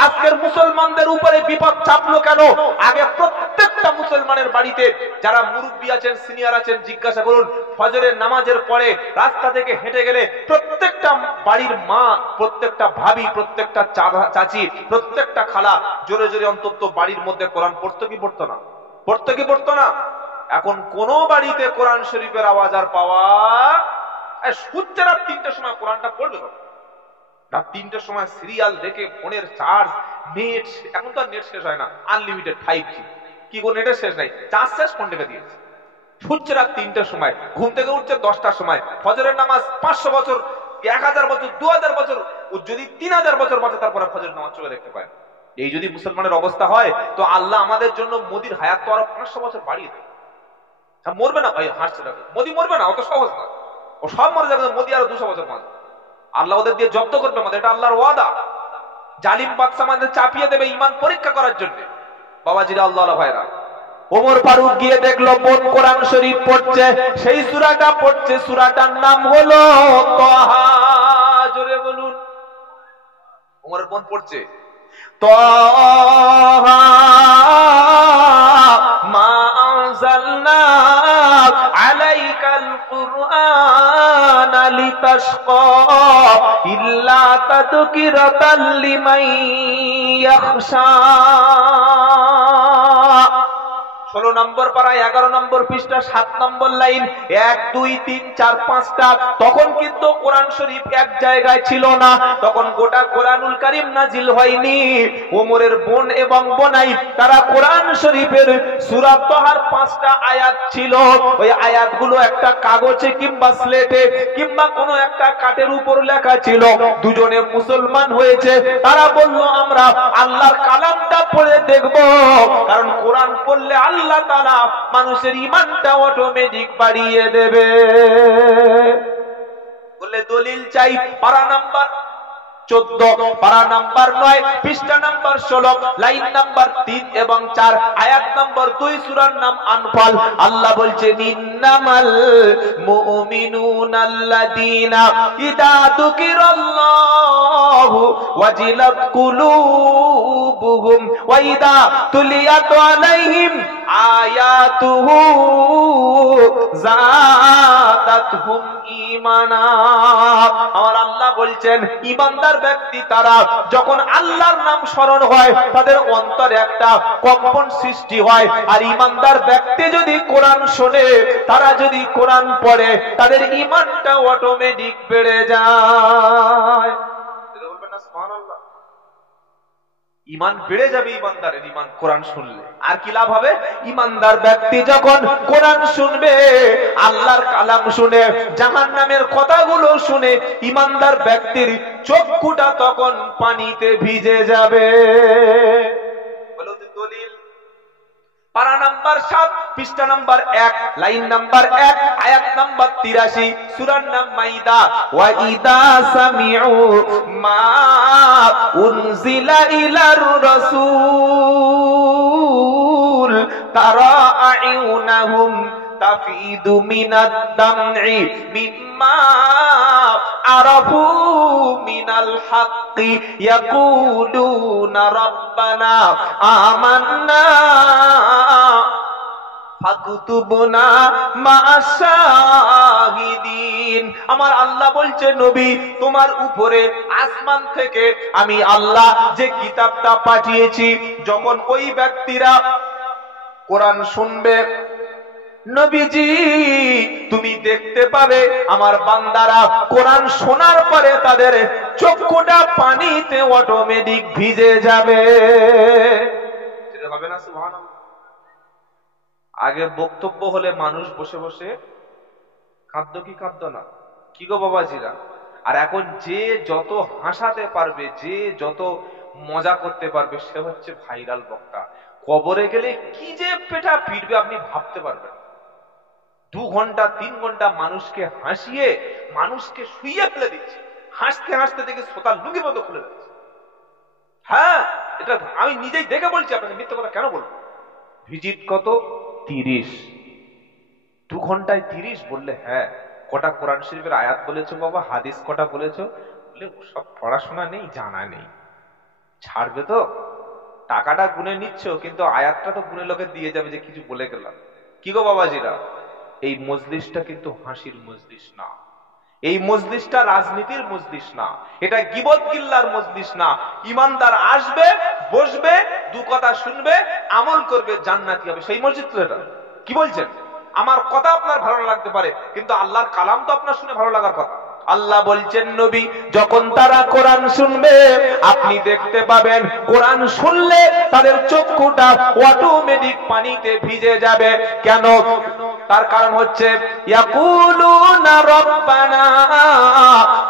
আজকের মুসলমানদের উপরে বিপদ চাপলো কেন? আগে প্রত্যেকটা মুসলমানের বাড়িতে যারা মুরব্বী আছেন, সিনিয়র আছেন, জিজ্ঞাসা করুন, ফজরের নামাজের পরে রাস্তা থেকে হেঁটে গেলে প্রত্যেকটা বাড়ির মা, প্রত্যেকটা ভাবি, প্রত্যেকটা চাচি, প্রত্যেকটা খালা জোরে জোরে অন্তত বাড়ির মধ্যে কোরআন পড়তো কি পড়তো না? পড়তো কি পড়তো না? এখন কোন বাড়িতে কোরআন শরীফের আওয়াজ আর পাওয়া? সূর্যের রাত 3টার সময় কোরআনটা পড়বে, রাত 3টার সময় সিরিয়াল দেখে ফোনের চার্জ, নেট, এখন তো আর নেট শেষ হয় না, আনলিমিটেড 5G, কি কোন নেটের শেষ নাই, চার্জ শেষ ফোন রেখে দিয়েছে। সূর্যের রাত 3টার সময় ঘুম থেকে উঠছে 10টার সময়, ফজরের নামাজ 500 বছর, 1000 বছর, 2000 বছর, ও যদি 3000 বছর বাঁচে তারপরে ফজরের নামাজ চলে দেখতে পায়। এই যদি মুসলমানের অবস্থা হয়, তো আল্লাহ আমাদের জন্য মোদির হায়াত তো আরো 500 বছর বাড়িয়ে দেয়। মরবে না ভাই, হাসছে দেখো, মোদি মরবে না, অত সহজ না, ও সব মরে যাবে, মোদি আরো 200 বছর বাঁচবে। আল্লাহ ওদের দিয়ে জব্দ করবে আমাদের, এটা আল্লাহর ওয়াদা। জালিম বাদশা আমাদের চাপিয়ে দেবে ঈমান পরীক্ষা করার জন্য। বাবাজিরা, আল্লাহ ভাইরা, ওমর ফারুক গিয়ে দেখলো বোন কোরআন শরীফ পড়ছে, সেই সূরাটা পড়ছে, সূরাটার নাম হলো তাহা। জোরে বলুন। ওমর বোন পড়ছে তাহা মা আনজালনা আলাইকাল কুরআন লিতাশকা ইল্লা তাযকিরাতাল লিমান ইয়াখশা। 16 নম্বর পারা 11 নম্বর পৃষ্ঠা 7 নম্বর লাইন 1 2 3 4 5টা। তখন কিন্তু কোরআন শরীফ এক জায়গায় ছিল না, তখন গোটা কোরআনুল কারীম নাজিল হয়নি। ওমরের বোন এবং বোনাই তারা কোরআন শরীফের সূরা তাহার 5টা আয়াত ছিল, ওই আয়াতগুলো একটা কাগজে কিংবা স্লেটে কিংবা কোনো একটা কাঠের উপর লেখা ছিল। দুজনে মুসলমান হয়েছে, তারা বলল আমরা আল্লাহর কালামটা পড়ে দেখব, কারণ কোরআন পড়লে আল্লাহ তাআলা মানুষের ঈমানটা অটোমেটিক বাড়িয়ে দেবে। বলে দলিল চাই পারা নাম্বার 14, পারা নাম্বার 9, পৃষ্ঠা নাম্বার 16, লাইন নাম্বার 3 এবং 4, আয়াত নাম্বার 2, সূরার নাম আনফাল। আল্লাহ বলছেন ইন্নামাল মুমিনুনাল্লাযীনা ইযা যুকিরাল্লাহু ওয়াজিলাত কুলুবুহুম ওয়া ইযা তুলিয়াত আলাইহিম আয়াতুহু যাদাতহুম ঈমানা। আমার আল্লাহ বলছেন ঈমানদার ব্যক্তি তারা যখন আল্লাহর নাম স্মরণ হয় তাদের অন্তরে একটা কম্পন সৃষ্টি হয়। আর ঈমানদার ব্যক্তি যদি কোরআন শোনে, তারা যদি কোরআন পড়ে, তাদের ঈমানটা অটোমেটিক বেড়ে যায়। বলবেন না সুবহানাল্লাহ? ঈমান বেড়ে যাবে ঈমানদারের, ঈমান কোরআন শুনলে। আর কি লাভ হবে? ঈমানদার ব্যক্তি যখন কোরআন শুনবে, আল্লাহর কালাম শুনে, জাহান্নামের কথাগুলো শুনে, ঈমানদার ব্যক্তির চক্ষুটা তখন পানিতে ভিজে যাবে। বলো যে দলিল পারা নাম্বার 7, পৃষ্ঠা নাম্বার 1, লাইন নাম্বার 1, আয়াত নাম্বার 83, সূরার নাম মাইদা। ওয়া ইদা সামিউ মা উনজিলা ইলার রাসূল তারা আয়ুনাহুম তাফিদু মিনাদ দাম'i মিম্মা আরাফু মিনাল হাক্কি ইয়াকুলুনা রাব্বানা আমান্না ফাকুতুবনা মা'আশ শাহিদিন। আমার আল্লাহ বলছে নবী, তোমার উপরে আসমান থেকে আমি আল্লাহ যে কিতাবটা পাঠিয়েছি, যখন ওই ব্যক্তিরা কোরআন শুনবে, নবীজি তুমি দেখতে পাবে আমার বান্দারা কোরআন শোনার পরে তাদের চক্ষুটা পানিতে অটোমেটিক ভিজে যাবে। সেটা হবে না? সুবহানাল্লাহ। আগে বক্তব্য হলে মানুষ বসে বসে কাঁদত কি কাঁদত না? কি গো বাবাজিরা? আর এখন যে যত হাসাতে পারবে, যে যত মজা করতে পারবে, সে হচ্ছে ভাইরাল বক্তা। কবরে গেলে কি যে পেটা পিটবে আপনি ভাবতে পারবেন। 2 ঘন্টা 3 ঘন্টা মানুষকে হাসিয়ে মানুষকে শুইয়ে ফেলে দিচ্ছে, হাসতে হাসতে দেখে শ্রোতার লুঙ্গি মতো খুলে যাচ্ছে। হ্যাঁ, এটা আমি নিজেই দেখে বলছি, আপনাকে মিথ্যে কথা কেন বলবো? ভিজিট কত? 30। 2 ঘন্টায় 30 বললে হ্যাঁ। কটা কোরআন শরীফের আয়াত বলেছো বাবা, হাদিস কটা বলেছো? বলে সব পড়াশোনা নেই, জানা নেই। ছাড়বে তো? টাকাটা গুনে নিচ্ছ, কিন্তু আয়াতটা তো গুনে লোকে দিয়ে যাবে যে কিছু বলে গেলাম। কি গো বাবাজিরা, এই মজলিসটা কিন্তু হাসির মজলিস না, এই মজলিসটা রাজনীতির মজলিস না, এটা গীবত গিল্লার মজলিস না। ঈমানদার আসবে, বসবে, 2 কথা শুনবে, আমল করবে, জান্নাতি হবে, সেই মসজিদ তো এটা। কি বলছেন? আমার কথা আপনার ভালো লাগতে পারে, কিন্তু আল্লাহর কালাম তো আপনার শুনে ভালো লাগার কথা। আল্লাহ বলছেন নবী, যখন তারা কোরআন শুনবে আপনি দেখতে পাবেন কোরআন শুনলে তাদের চক্ষুটা অটোমেটিক পানিতে ভিজে যাবে। কেন? তার কারণ হচ্ছে ইয়াকুলুনা রাব্বানা,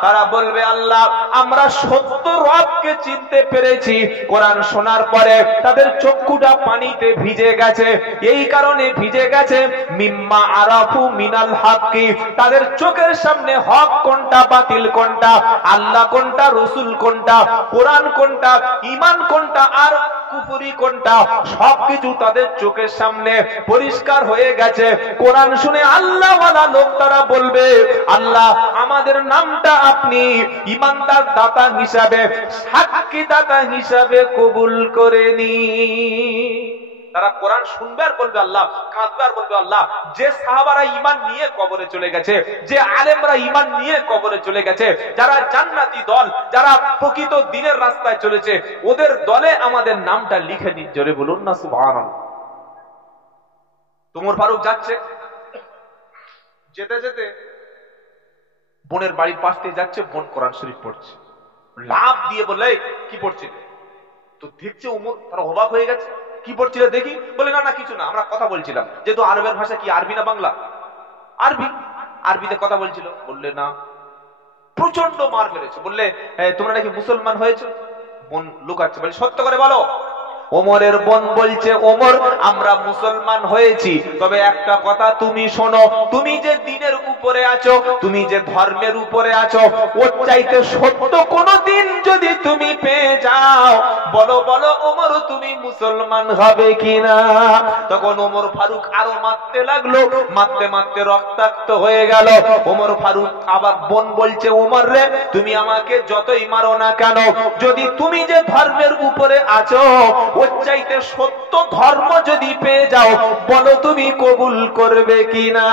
তারা বলবে আল্লাহ আমরা সত্য রবকে চিনতে পেরেছি। কোরআন শোনার পরে তাদের চক্ষুটা পানিতে ভিজে গেছে। এই কারণে ভিজে গেছে মিম্মা আরাফু মিনাল হাক্কি, তাদের চোখের সামনে হক কোনটা, বাতিল কোনটা, আল্লাহ কোনটা, রসুল কোনটা, কোরআন কোনটা, ঈমান কোনটা আর কুফরি কোনটা, সবকিছু তাদের চোখের সামনে পরিষ্কার হয়ে গেছে। কোরআন শুনে আল্লাহওয়ালা লোক তারা বলবে আল্লাহ আমাদের নামটা আপনি ঈমানদার দাতা হিসাবে, সাক্ষী দাতা হিসাবে কবুল করে নিন। তারা কোরআন শুনবে আর বলবে আল্লাহ, কাঁদবে আর বলবে আল্লাহ, যে সাহাবারা ঈমান নিয়ে কবরে চলে গেছে, যে আলেমরা ঈমান নিয়ে কবরে চলে গেছে, যারা জান্নাতি দল, যারা প্রকৃত দ্বীনের রাস্তায় চলেছে, ওদের দলে আমাদের নামটা লিখে দিন। জোরে বলুন না সুবহানাল্লাহ। ওমর ফারুক যাচ্ছে, যেতে যেতে বোনের বাড়ির পাশ দিয়ে যাচ্ছে, বোন কোরআন শরীফ পড়ছে, লাভ দিয়ে বলে কি পড়ছিলে? তো দেখছে ওমর, তারা অবাক হয়ে গেছে, কি পড়ছিলে দেখি? বলে না না কিছু না, আমরা কথা বলছিলাম। যেহেতু আরবের ভাষা কি আরবি না বাংলা? আরবি, আরবিতে কথা বলছিল। বললে না, প্রচন্ড মার মেরেছে। বললে তোমরা নাকি মুসলমান হয়েছে? বোন লুকাচ্ছে, বলে সত্য করে বলো। ওমরের বোন বলছে, ওমর আমরা মুসলমান হয়েছি, তবে একটা কথা তুমি শোনো, তুমি যে দ্বীনের উপরে আছো, তুমি যে ধর্মের উপরে আছো, ওর চাইতে সত্য কোনো দিন যদি তুমি পেয়ে যাও, বলো বলো ওমর তুমি মুসলমান হবে কিনা? তখন ওমর ফারুক আরো মারতে লাগলো, মারতে মারতে রক্তাক্ত হয়ে গেল। ওমর ফারুক আবার বোন বলছে, ওমর রে তুমি আমাকে যতই মারো না কেন, যদি তুমি যে ধর্মের উপরে আছো ওর চাইতে সত্য ধর্ম যদি পেয়ে যাও, বলো তুমি কবুল করবে কিনা?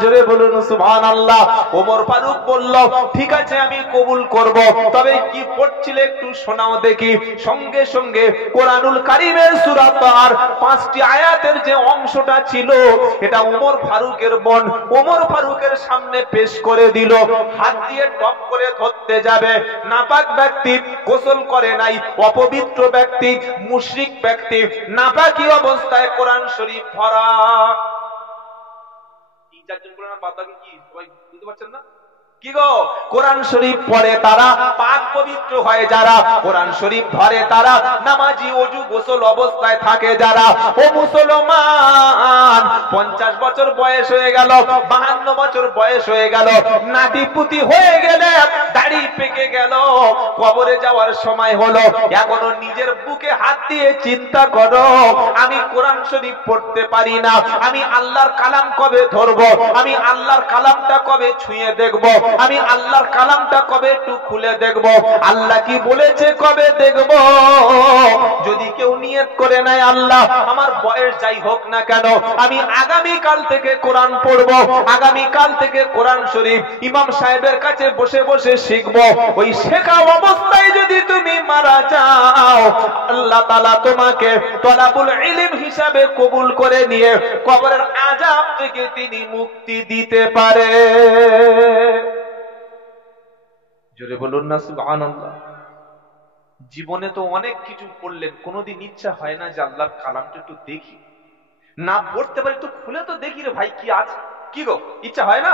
জোরে বলুন সুবহানাল্লাহ। ওমর ফারুক বলল, ঠিক আছে আমি কবুল করব, তবে কি পড়ছিলে একটু শোনাও দেখি। সঙ্গে সঙ্গে কোরআনুল কারীমের সূরা তার 5টি আয়াতের যে অংশটা ছিল, এটা ওমর ফারুকের বোন ওমর ফারুকের সামনে পেশ করে দিল। হাত দিয়ে টপ করে ধরতে যাবে, নাপাক ব্যক্তি, গোসল করে নাই, অপবিত্র ব্যক্তি, মুশরিক ব্যক্তি, নাপাকি অবস্থায় কোরআন শরীফ ধরা। তিন চারজন বলে না, বাদ বাকি কি সবাই বুঝতে পারছেন না? কি গো, কোরআন শরীফ পড়ে তারা, পাক পবিত্র হয় যারা, কোরআন শরীফ ধরে তারা, নামাজি ওযু গোসল অবস্থায় থাকে যারা। ও মুসলমান, 50 বছর বয়স হয়ে গেল, 52 বছর বয়স হয়ে গেল, নাতি পুতি হয়ে গেলে, দাড়ি পেকে গেল, কবরে যাওয়ার সময় হলো, এখনো নিজের বুকে হাত দিয়ে চিন্তা করো, আমি কোরআন শরীফ পড়তে পারি না, আমি আল্লাহর কালাম কবে ধরবো, আমি আল্লাহর কালামটা কবে ছুঁয়ে দেখবো, আমি আল্লাহর কালামটা কবে একটু খুলে দেখব, আল্লাহ কি বলেছে কবে দেখব। যদি কেউ নিয়ত করে নাই, আল্লাহ আমার বয়স যাই হোক না কেন, আমি আগামী কাল থেকে কোরআন পড়বো, আগামী কাল থেকে কোরআন শরীফ ইমাম সাহেবের কাছে বসে বসে শিখবো, ওই শেখা অবস্থায় যদি তুমি মারা যাও, আল্লাহ তাআলা তোমাকে তলাবুল ইলম হিসাবে কবুল করে নিয়ে কবরের আযাব থেকে তিনি মুক্তি দিতে পারে। জোরে বলুন না সুবহানাল্লাহ। জীবনে তো অনেক কিছু পড়লেন, কোনোদিন ইচ্ছা হয় না যে আল্লাহর কালামটা একটু দেখি, না পড়তে পারি একটু খুলে তো দেখি রে ভাই কি আছে। কি গো, ইচ্ছা হয় না?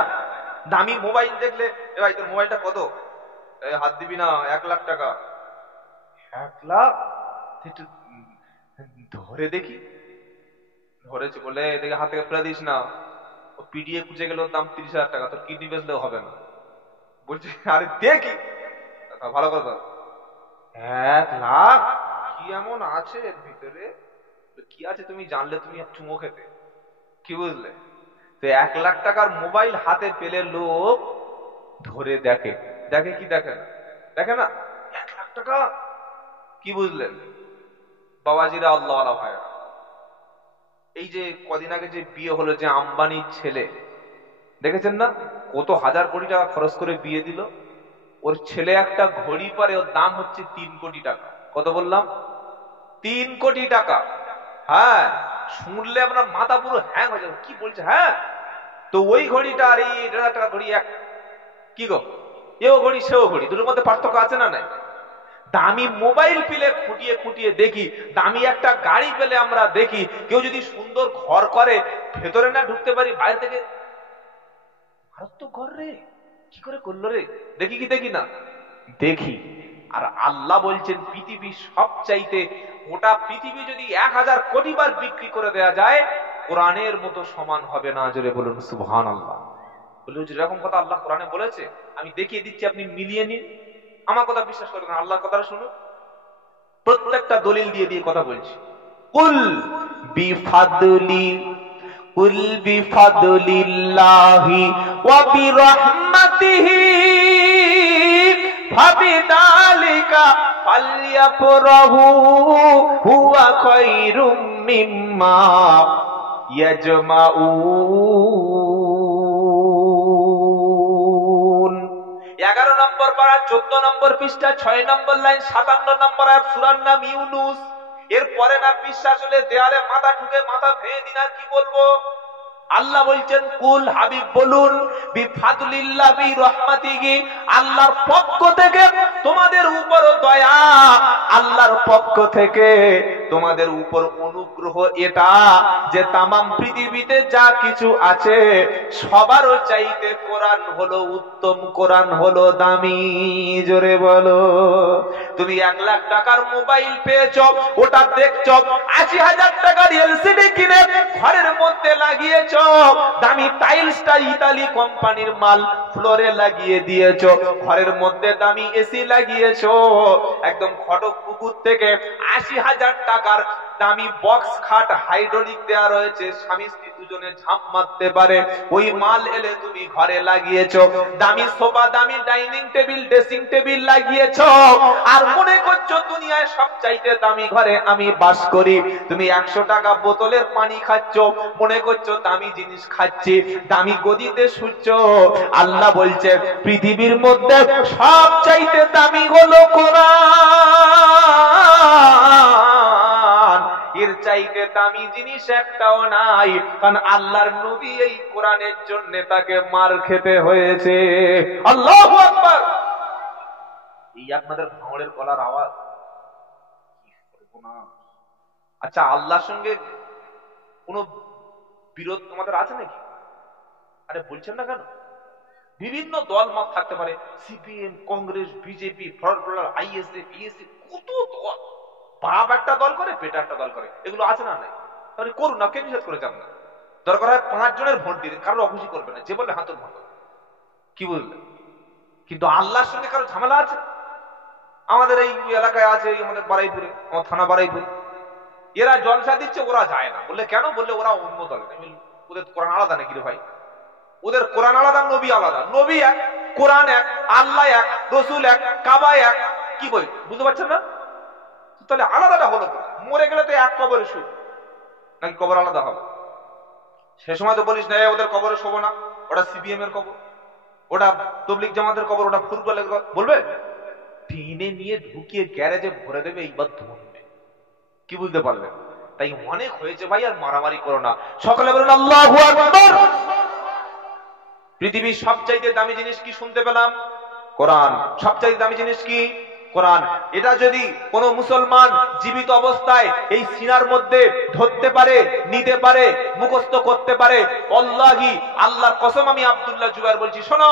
দামি মোবাইল দেখলে, এ ভাই তোর মোবাইলটা কত? হাত দিবি না, 1 লাখ টাকা। 1 লাখ? একটু ধরে দেখি। ধরেছে বলে দেখে হাত থেকে ফেলে দিস না, ও পিডিএ খুঁজে গেল, দাম 30,000 টাকা, তোর কিডনি বেচলেও হবে না। বলছি আরে দেখি, ভালো কথা, 1 লাখ কি এমন আছে এর ভিতরে? কি আছে তুমি জানলে তুমি চুমো খেতে, কি বুঝলে? তো 1 লাখ টাকার মোবাইল হাতে পেলে লোক ধরে দেখে, দেখে কি দেখে না? দেখে না? 1 লাখ টাকা, কি বুঝলেন বাবাজিরা, আল্লাহওয়ালা ভাইরা? এই যে কদিন আগে যে বিয়ে হলো, যে আম্বানির ছেলে, দেখেছেন না কত হাজার কোটি টাকা খরচ করে বিয়ে দিল? ওর ছেলে একটা ঘড়ি পরে, ওর দাম হচ্ছে 3 কোটি টাকা। কত বললাম? 3 কোটি টাকা। হ্যাঁ, শুনলে আপনার মাথা পুরো হ্যাং হয়ে যাবে, কি বলছে? হ্যাঁ, তো ওই ঘড়িটা আর এই 1.5 টাকা ঘড়ি এক, কি গো, এও ঘড়ি সেও ঘড়ি, দুটোর মধ্যে পার্থক্য আছে না নাই? দামি মোবাইল পেলে খুঁটিয়ে খুঁটিয়ে দেখি, দামি একটা গাড়ি পেলে আমরা দেখি, কেউ যদি সুন্দর ঘর করে, ভেতরে না ঢুকতে পারি, বাইরে থেকে ভারত তো ঘর রে, কি করে করলো রে, দেখি কি দেখি না? দেখি। আর আল্লাহ বলছেন পৃথিবী সবচাইতে, গোটা পৃথিবী যদি 1000 কোটি বার বিক্রি করে দেয়া যায়, কোরআনের মতো সমান হবে না। জোরে বলুন সুবহানাল্লাহ। বলে যেরকম কথা আল্লাহ কোরআনে বলেছে, আমি দেখিয়ে দিচ্ছি, আপনি মিলিয়ে নিন। আমার কথা বিশ্বাস করবেন, আল্লাহর কথাটা শুনুন। প্রত্যেকটা দলিল দিয়ে দিয়ে কথা বলছি। কুল বিফাদলি, কুল বিফাদলিল্লাহি ওয়া বিরহমাতিহি ফাবিযালিকা ফালইয়াফরাহু হুয়া খায়রুম মিম্মা ইয়াজমাউন। 11 নম্বর পারা 14 নম্বর পৃষ্ঠা 6 নম্বর লাইন 57 নম্বর আয়াত, সূরার নাম ইউনূস। এর পরে না বিশ্বাস হলে দেয়ালে মাথা ঠুকে মাথা ভেঙে দিন, আর কি বলবো? আল্লাহ বলছেন কুল হাবিব বলুন বিফাদলিল্লাহ বিরহমাতিহি, আল্লাহর পক্ষ থেকে তোমাদের উপর দয়া, আল্লাহর পক্ষ থেকে তোমাদের উপর অনুগ্রহ এটা যে তামাম পৃথিবীতে যা কিছু আছে সবার চাইতে কোরআন হলো উত্তম, কোরআন হলো দামি। জোরে বলো। তুমি 1 লাখ টাকার মোবাইল পেয়েছ, ওটা দেখছ, 80,000 টাকার এলসিডি কিনে ঘরের মধ্যে লাগিয়েছ, দামি টাইলসটা ইতালি কোম্পানির মাল ফ্লোরে লাগিয়ে দিয়েছ, ঘরের মধ্যে দামি এসি লাগিয়েছ, একদম খড়গপুকুর থেকে 80,000 টাকার দামি বক্স খাট হাইড্রোলিক দেয়া রয়েছে, স্বামী স্ত্রী দুজনে ঝাঁপ মারতে পারে, ওই মাল এলে তুমি ঘরে লাগিয়েছো, দামি সোফা, দামি ডাইনিং টেবিল, ড্রেসিং টেবিল লাগিয়েছো, আর মনে করছো দুনিয়ায় সবচাইতে দামি ঘরে আমি বাস করি। তুমি 100 টাকা বোতলের পানি খাচ্ছো, মনে করছো দামি জিনিস খাচ্ছি, দামি গদিতে শুচ্ছ। আল্লাহ বলছে পৃথিবীর মধ্যে সবচাইতে দামি হলো কোরআন, এর চাইতে দামি জিনিস একটাও নাই। কারণ আল্লাহর নবী এই কোরআনের জন্য তাকে মার খেতে হয়েছে। আল্লাহু আকবার। এই আপনাদের ভাঙড়ের গলার আওয়াজ কি করবো না। আচ্ছা, আল্লাহর সঙ্গে কোন বিরোধ তোমাদের আছে নাকি? আরে বলছেন না কেন? বিভিন্ন দল মত থাকতে পারে, CPM, Congress, BJP, ISF, BSF, কত দল। বাপ একটা দল করে, বেটা একটা দল করে, এগুলো আছে না নাই? তাহলে করুন না, কে নিষেধ করে যান না। দরকার হয় 5 জনের ভোট দিয়ে দিন, কারোর অখুশি করবে না, যে বলে হাতের ভাঙো। কি বুঝলেন? কিন্তু আল্লাহর সঙ্গে কারো ঝামেলা আছে? আমাদের এই এলাকায় আছে, আমাদের বারাইপুরে, আমার থানা বারাইপুর, এরা জলসা দিচ্ছে, ওরা যায় না। বললে কেন? বললে ওরা অন্য দলে। ওদের কোরআন আলাদা নাকি রে ভাই? ওদের কোরআন আলাদা, নবী আলাদা। নবী এক, কোরআন এক, আল্লাহ এক, রসুল এক, কাবা এক। কি বই বুঝতে পারছেন না? তাহলে আলাদাটা হলো, মরে গেলে তো এক কবরে শুধু, নাকি কবর আলাদা হবে? সে সময় তো বলিস না ওদের কবরে শোবো না, ওটা সিপিএম এর কবর, ওটা তবলিগ জামাতের কবর, ওটা ফুটবলের কবর। বলবে টিনে নিয়ে ঢুকিয়ে গ্যারেজে ভরে দেবে, এইবার ধরবে। কি বুঝতে পারলেন? তাই অনেক হয়েছে ভাই, আর মারামারি করো না। সকলে বলুন আল্লাহু আকবার। পৃথিবীর সবচাইতে দামি জিনিস কি শুনতে পেলাম? কোরআন। সবচাইতে দামি জিনিস কি? কোরআন। এটা যদি কোন মুসলমান জীবিত অবস্থায় এই সিনার মধ্যে ধরতে পারে, নিতে পারে, মুখস্থ করতে পারে, আল্লাহি, আল্লাহর কসম আমি আব্দুল্লাহ জুবায়ের বলছি, শোনো,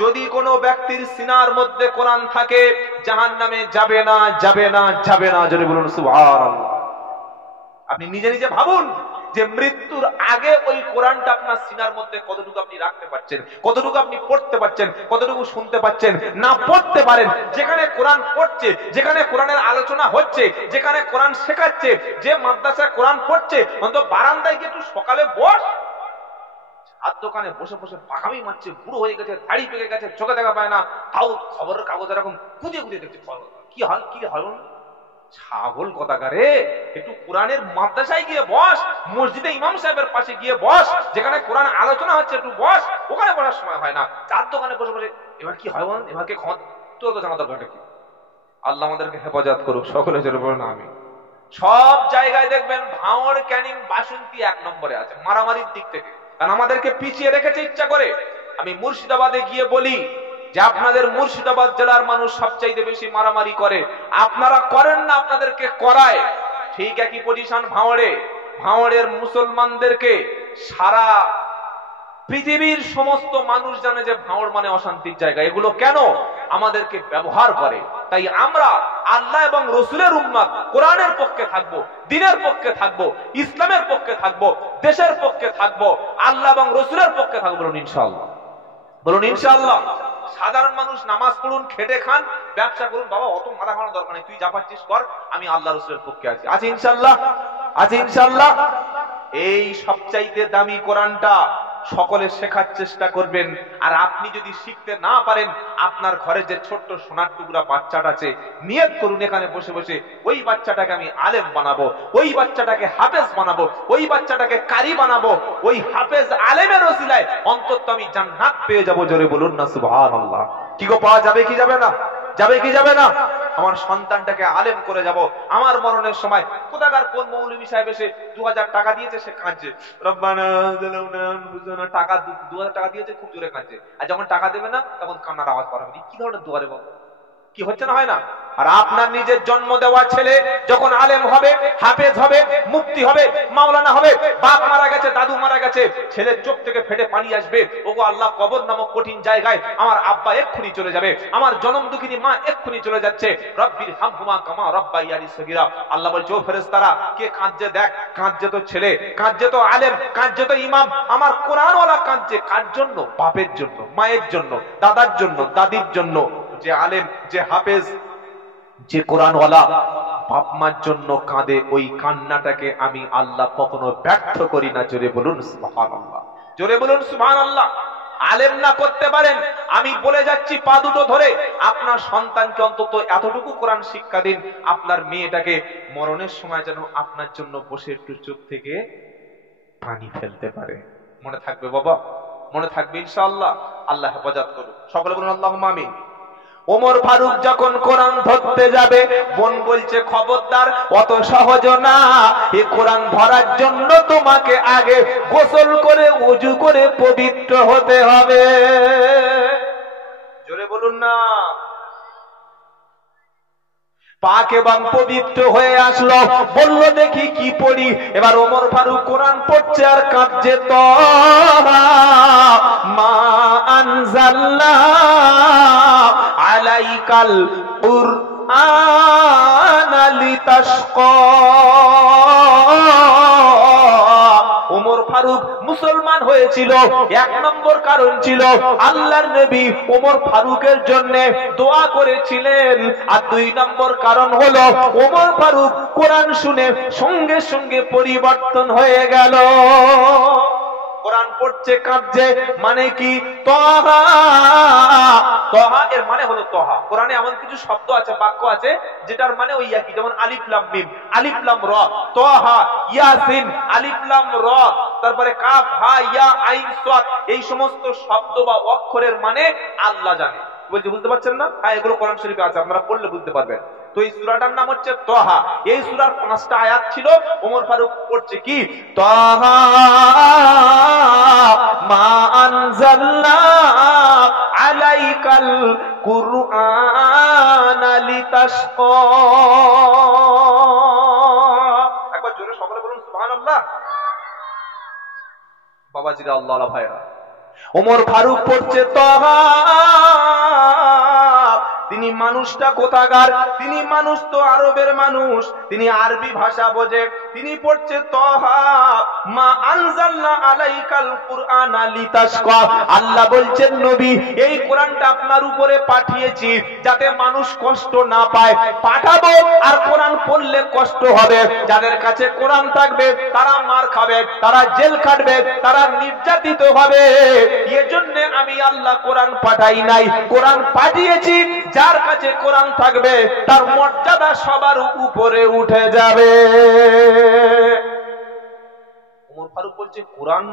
যদি কোনো ব্যক্তির সিনার মধ্যে কোরআন থাকে জাহান্নামে যাবে না, যাবে না, যাবে না। যদি বলুন সুবহানাল্লাহ। আপনি নিজে নিজে ভাবুন যে মৃত্যুর আগে ওই কোরআনটা আপনার সিনার মধ্যে কতটুকু আপনি রাখতে পারছেন, কতটুকু আপনি পড়তে পারছেন, কতটুকু শুনতে পাচ্ছেন। না পড়তে পারেন, যেখানে কোরআন পড়ছে, যেখানে কোরআনের আলোচনা হচ্ছে, যেখানে কোরআন শেখাচ্ছে, যে মাদ্রাসায় কোরআন পড়ছে, অন্তত বারান্দায় গিয়ে একটু সকালে বস। আর দোকানে বসে বসে পাকামি মারছে, বুড়ো হয়ে গেছে, দাড়ি পেকে গেছে, চোখে দেখা পায় না, তাও খবরের কাগজ এরকম খুঁজে খুঁজে দেখছে। কি হয়, কি হয়? ছাগল কথাকারে, একটু কোরআনের মাদ্রাসায় গিয়ে বস, মসজিদে ইমাম সাহেবের পাশে গিয়ে বস, যেখানে কোরআন আলোচনা হচ্ছে একটু বস। ওখানে বসার সময় হয় না, চার দোকানে বসে বসে এবার কি হয় বল, এবার কে ক্ষমতা, তোর তো জানা দরকার কি? আল্লাহ আমাদেরকে হেফাজত করুক, সকলে জোরে বলুন আমিন। সব জায়গায় দেখবেন ভাঙড়, ক্যানিং, বাসন্তী 1 নম্বরে আছে মারামারির দিক থেকে, কারণ আমাদেরকে পিছিয়ে রেখেছে ইচ্ছা করে। আমি মুর্শিদাবাদে গিয়ে বলি যে আপনাদের মুর্শিদাবাদ জেলার মানুষ সবচাইতে বেশি মারামারি করে, আপনারা করেন না, আপনাদেরকে করায়। ঠিক একই পজিশন ভাঙড়ে। ভাঙড়ের মুসলমানদেরকে সারা পৃথিবীর সমস্ত মানুষ জানে যে ভাঙড় মানে অশান্তির জায়গা। এগুলো কেন? আমাদেরকে ব্যবহার করে। তাই আমরা আল্লাহ এবং রসুলের উম্মত, কোরআনের পক্ষে থাকবো, দ্বীনের পক্ষে থাকবো, ইসলামের পক্ষে থাকবো, দেশের পক্ষে থাকবো, আল্লাহ এবং রসুলের পক্ষে থাকবো। বলুন ইনশাআল্লাহ, বলুন ইনশাআল্লাহ। সাধারণ মানুষ নামাজ পড়ুন, খেটে খান, ব্যবসা করুন, বাবা অত মাথা খাওয়ানোর দরকার নেই, তুই যা পাচ্ছিস কর, আমি আল্লাহ রসুলের পক্ষে আছি। আছে ইনশাআল্লাহ, আছে ইনশাআল্লাহ। এই সবচাইতে দামি কোরআনটা সকলে শেখার চেষ্টা করবেন। আর আপনি যদি শিখতে না পারেন, আপনার ঘরে যে ছোট্ট সোনার টুকরা বাচ্চাটা আছে, নিয়ত করুন এখানে বসে বসে, ওই বাচ্চাটাকে আমি আলেম বানাবো, ওই বাচ্চাটাকে হাফেজ বানাবো, ওই বাচ্চাটাকে কারি বানাবো, ওই হাফেজ আলেমের ওসিলায় অন্তত আমি জান্নাত পেয়ে যাবো। জোরে বলুন না সুবহানাল্লাহ। কি গো, পাওয়া যাবে কি যাবে না? যাবে কি যাবে না? আমার সন্তানটাকে আলেম করে যাব। আমার মরণের সময় কোথাকার কোন মৌলভী সাহেব এসে 2000 টাকা দিয়েছে, সে কাঁদছে, রব্বানা জালামনা, টাকা 2000 টাকা দিয়েছে, খুব জোরে কাঁদছে। আর যখন টাকা দেবে না তখন কান্নার আওয়াজ করা হবে। কি ধরনের দুয়ারে বাবা, কি হচ্ছে না হয় না? আর আপনার নিজের জন্ম দেওয়া ছেলে যখন আলেম হবে, হাফেজ হবে, মুফতি হবে, মাওলানা হবে, বাপ মারা গেছে, দাদু মারা গেছে, ছেলের চোখ থেকে ফেটে পানি আসবে, ওগো আল্লাহ, কবর নামক কঠিন জায়গায় আমার আব্বা এক্ষুনি চলে যাবে, আমার জনম দুঃখিনী মা এক্ষুনি চলে যাচ্ছে, রব্বির হামহুমা কামা রাব্বায়ানি সগীরা। আল্লাহ বলছে, ও ফেরেশতারা, কে কাঁদছে দেখ, কাঁদছে তো ছেলে, কাঁদছে তো আলেম, কাঁদছে তো ইমাম, আমার কোরআনওয়ালা কাঁদছে। কার জন্য? বাপের জন্য, মায়ের জন্য, দাদার জন্য, দাদির জন্য। যে আলেম, যে হাফেজ, যে কোরআনওয়ালা বাপ মার জন্য কাঁদে, ওই কান্নাটাকে আমি আল্লাহ কখনো ব্যর্থ করি না। জোরে বলুন সুবহানাল্লাহ, জোরে বলুন সুবহানাল্লাহ। আলেম না করতে পারেন, আমি বলে যাচ্ছি পা দুটো ধরে, আপনার সন্তানকে অন্তত এতটুকু কোরআন শিক্ষা দিন, আপনার মেয়েটাকে মরণের সময় যেন আপনার জন্য বসে একটু চোখ থেকে পানি ফেলতে পারে। মনে থাকবে বাবা, মনে থাকবে ইনশাআল্লাহ। আল্লাহ হেফাজত করুন, সকলে বলুন আল্লাহুম্মা আমিন। ওমর ফারুক যখন কোরআন ধরতে যাবে, বোন বলছে, খবরদার, অত সহজ না, এই কোরআন ধরার জন্য তোমাকে আগে গোসল করে ওযু করে পবিত্র হতে হবে। জোরে বলুন না। পাক এবং পবিত্র হয়ে আসলো, বলল, দেখি কি পড়ি। এবার ওমর ফারুক কোরআন পড়ছে আর কাঁদছে, তাহা মা আনজালনা আলাইকাল কুরআনা লিতাশকা। ওমর ফারুক মুসলমান হয়েছিল, এক নম্বর কারণ ছিল আল্লাহর নবী ওমর ফারুকের জন্য দোয়া করেছিলেন, আর 2 নম্বর কারণ হলো ওমর ফারুক কোরআন শুনে সঙ্গে সঙ্গে পরিবর্তন হয়ে গেল। কোরআন পড়ছে, কাঁদছে, মানে কি? তহা, তহা এর মানে হলো তহা। কোরআনে এমন কিছু শব্দ আছে, বাক্য আছে, যেটার মানে ওই একই, যেমন আলিফ লাম মিম, আলিফ লাম র, তহা, ইয়াসিন, আলিফ লাম র, তারপরে কাফ হা ইয়া আইন সাদ, এই সমস্ত শব্দ বা অক্ষরের মানে আল্লাহ জানে। বলছে, বুঝতে পারছেন না? হ্যাঁ, এগুলো কোরআন শরীফে আছে, আপনারা পড়লে বুঝতে পারবেন। তো এই সূরাটার নাম হচ্ছে তহা। এই সূরার 5টা আয়াত ছিল। ওমর ফারুক পড়ছে কি? তহা মা আনজালনা আলাইকাল কুরআনা লিতাশকা। একবার জোরে সকলে বলুন সুবহানাল্লাহ। বাবাজিরা, আল্লাহ আল্লাহ ভাইরা, ওমর ফারুক পড়ছে তহা। তিনি মানুষটা কোথাকার? তিনি মানুষ তো আরবের মানুষ, তিনি আরবি ভাষা বোঝে। তিনি পড়ছে তহা মা আনজালনা আলাইকাল কুরআনা লিতাশকা। আল্লাহ বলছেন, নবী, এই কোরআনটা আপনার উপরে পাঠিয়েছি যাতে মানুষ কষ্ট না পায়। পাঠাবো, আর কোরআন পড়লে কষ্ট হবে। যাদের কাছে কোরআন থাকবে তারা মার খাবে, তারা জেল খাটবে, তারা নির্যাতিত হবে। এজন্য আমি আল্লাহ কোরআন পাঠাই নাই, কোরআন পাঠিয়েছি। যার কাছে কোরআন থাকবে তার মর্যাদা সবার উপরে উঠে যাবে। ওমর ফারুক বলছে, কোরআন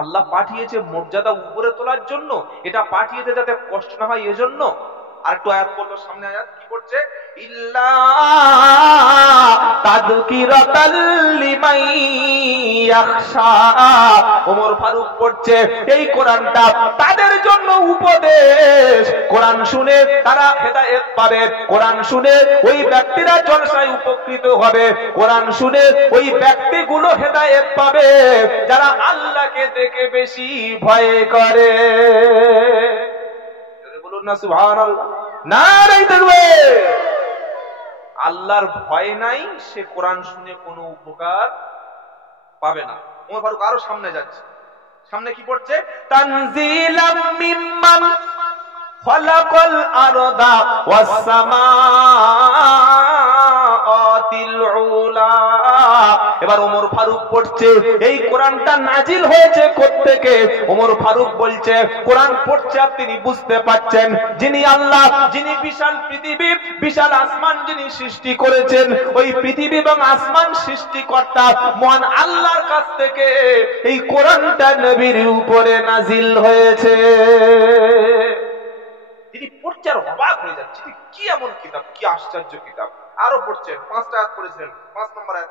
আল্লাহ পাঠিয়েছে মর্যাদা উপরে তোলার জন্য, এটা পাঠিয়েছে যাতে কষ্ট না হয় এজন্য। আর একটু আয়াত পড়লো, সামনে আয়াত কি করছে? ইল্লা তাযকিরাতাল লিমান ইয়াখশা। ওমর ফারুক পড়ছে, এই কোরআনটা তাদের জন্য উপদেশ। কোরআন শুনে তারা হেদায়েত পাবে, কোরআন শুনে ওই ব্যক্তিরা জলসায় উপকৃত হবে, কোরআন শুনে ওই ব্যক্তিগুলো হেদায়েত পাবে যারা আল্লাহকে দেখে বেশি ভয় করে। বলুন না সুবহানাল্লাহ, নারে তাকবীর। আল্লাহর ভয় নাই, সে কোরআন শুনে কোনো উপকার পাবে না। ওমর ফারুক আরো সামনে যাচ্ছে, সামনে কি পড়ছে? তানজিলাম মিম্মান খালাকাল আরদা ওয়াস সামাআতিল উলা। এবার ওমর ফারুক পড়ছে, এই কোরআনটা নাজিল হয়েছে কোত্থেকে? ওমর ফারুক বলছে, কোরআন পড়ছে আর তিনি বুঝতে পাচ্ছেন, যিনি আল্লাহ, যিনি বিশাল পৃথিবী, বিশাল আসমান যিনি সৃষ্টি করেছেন, ওই পৃথিবী এবং আসমান সৃষ্টিকর্তা মহান আল্লাহর কাছ থেকে এই কোরআনটা নবীর উপরে নাজিল হয়েছে। তিনি পড়ছে আর অবাক হয়ে যাচ্ছে, কি এমন কিতাব, কি আশ্চর্য কিতাব। আরো পড়ছেন, 5টা আয়াত পড়েছিলেন, 5 নম্বর আয়াত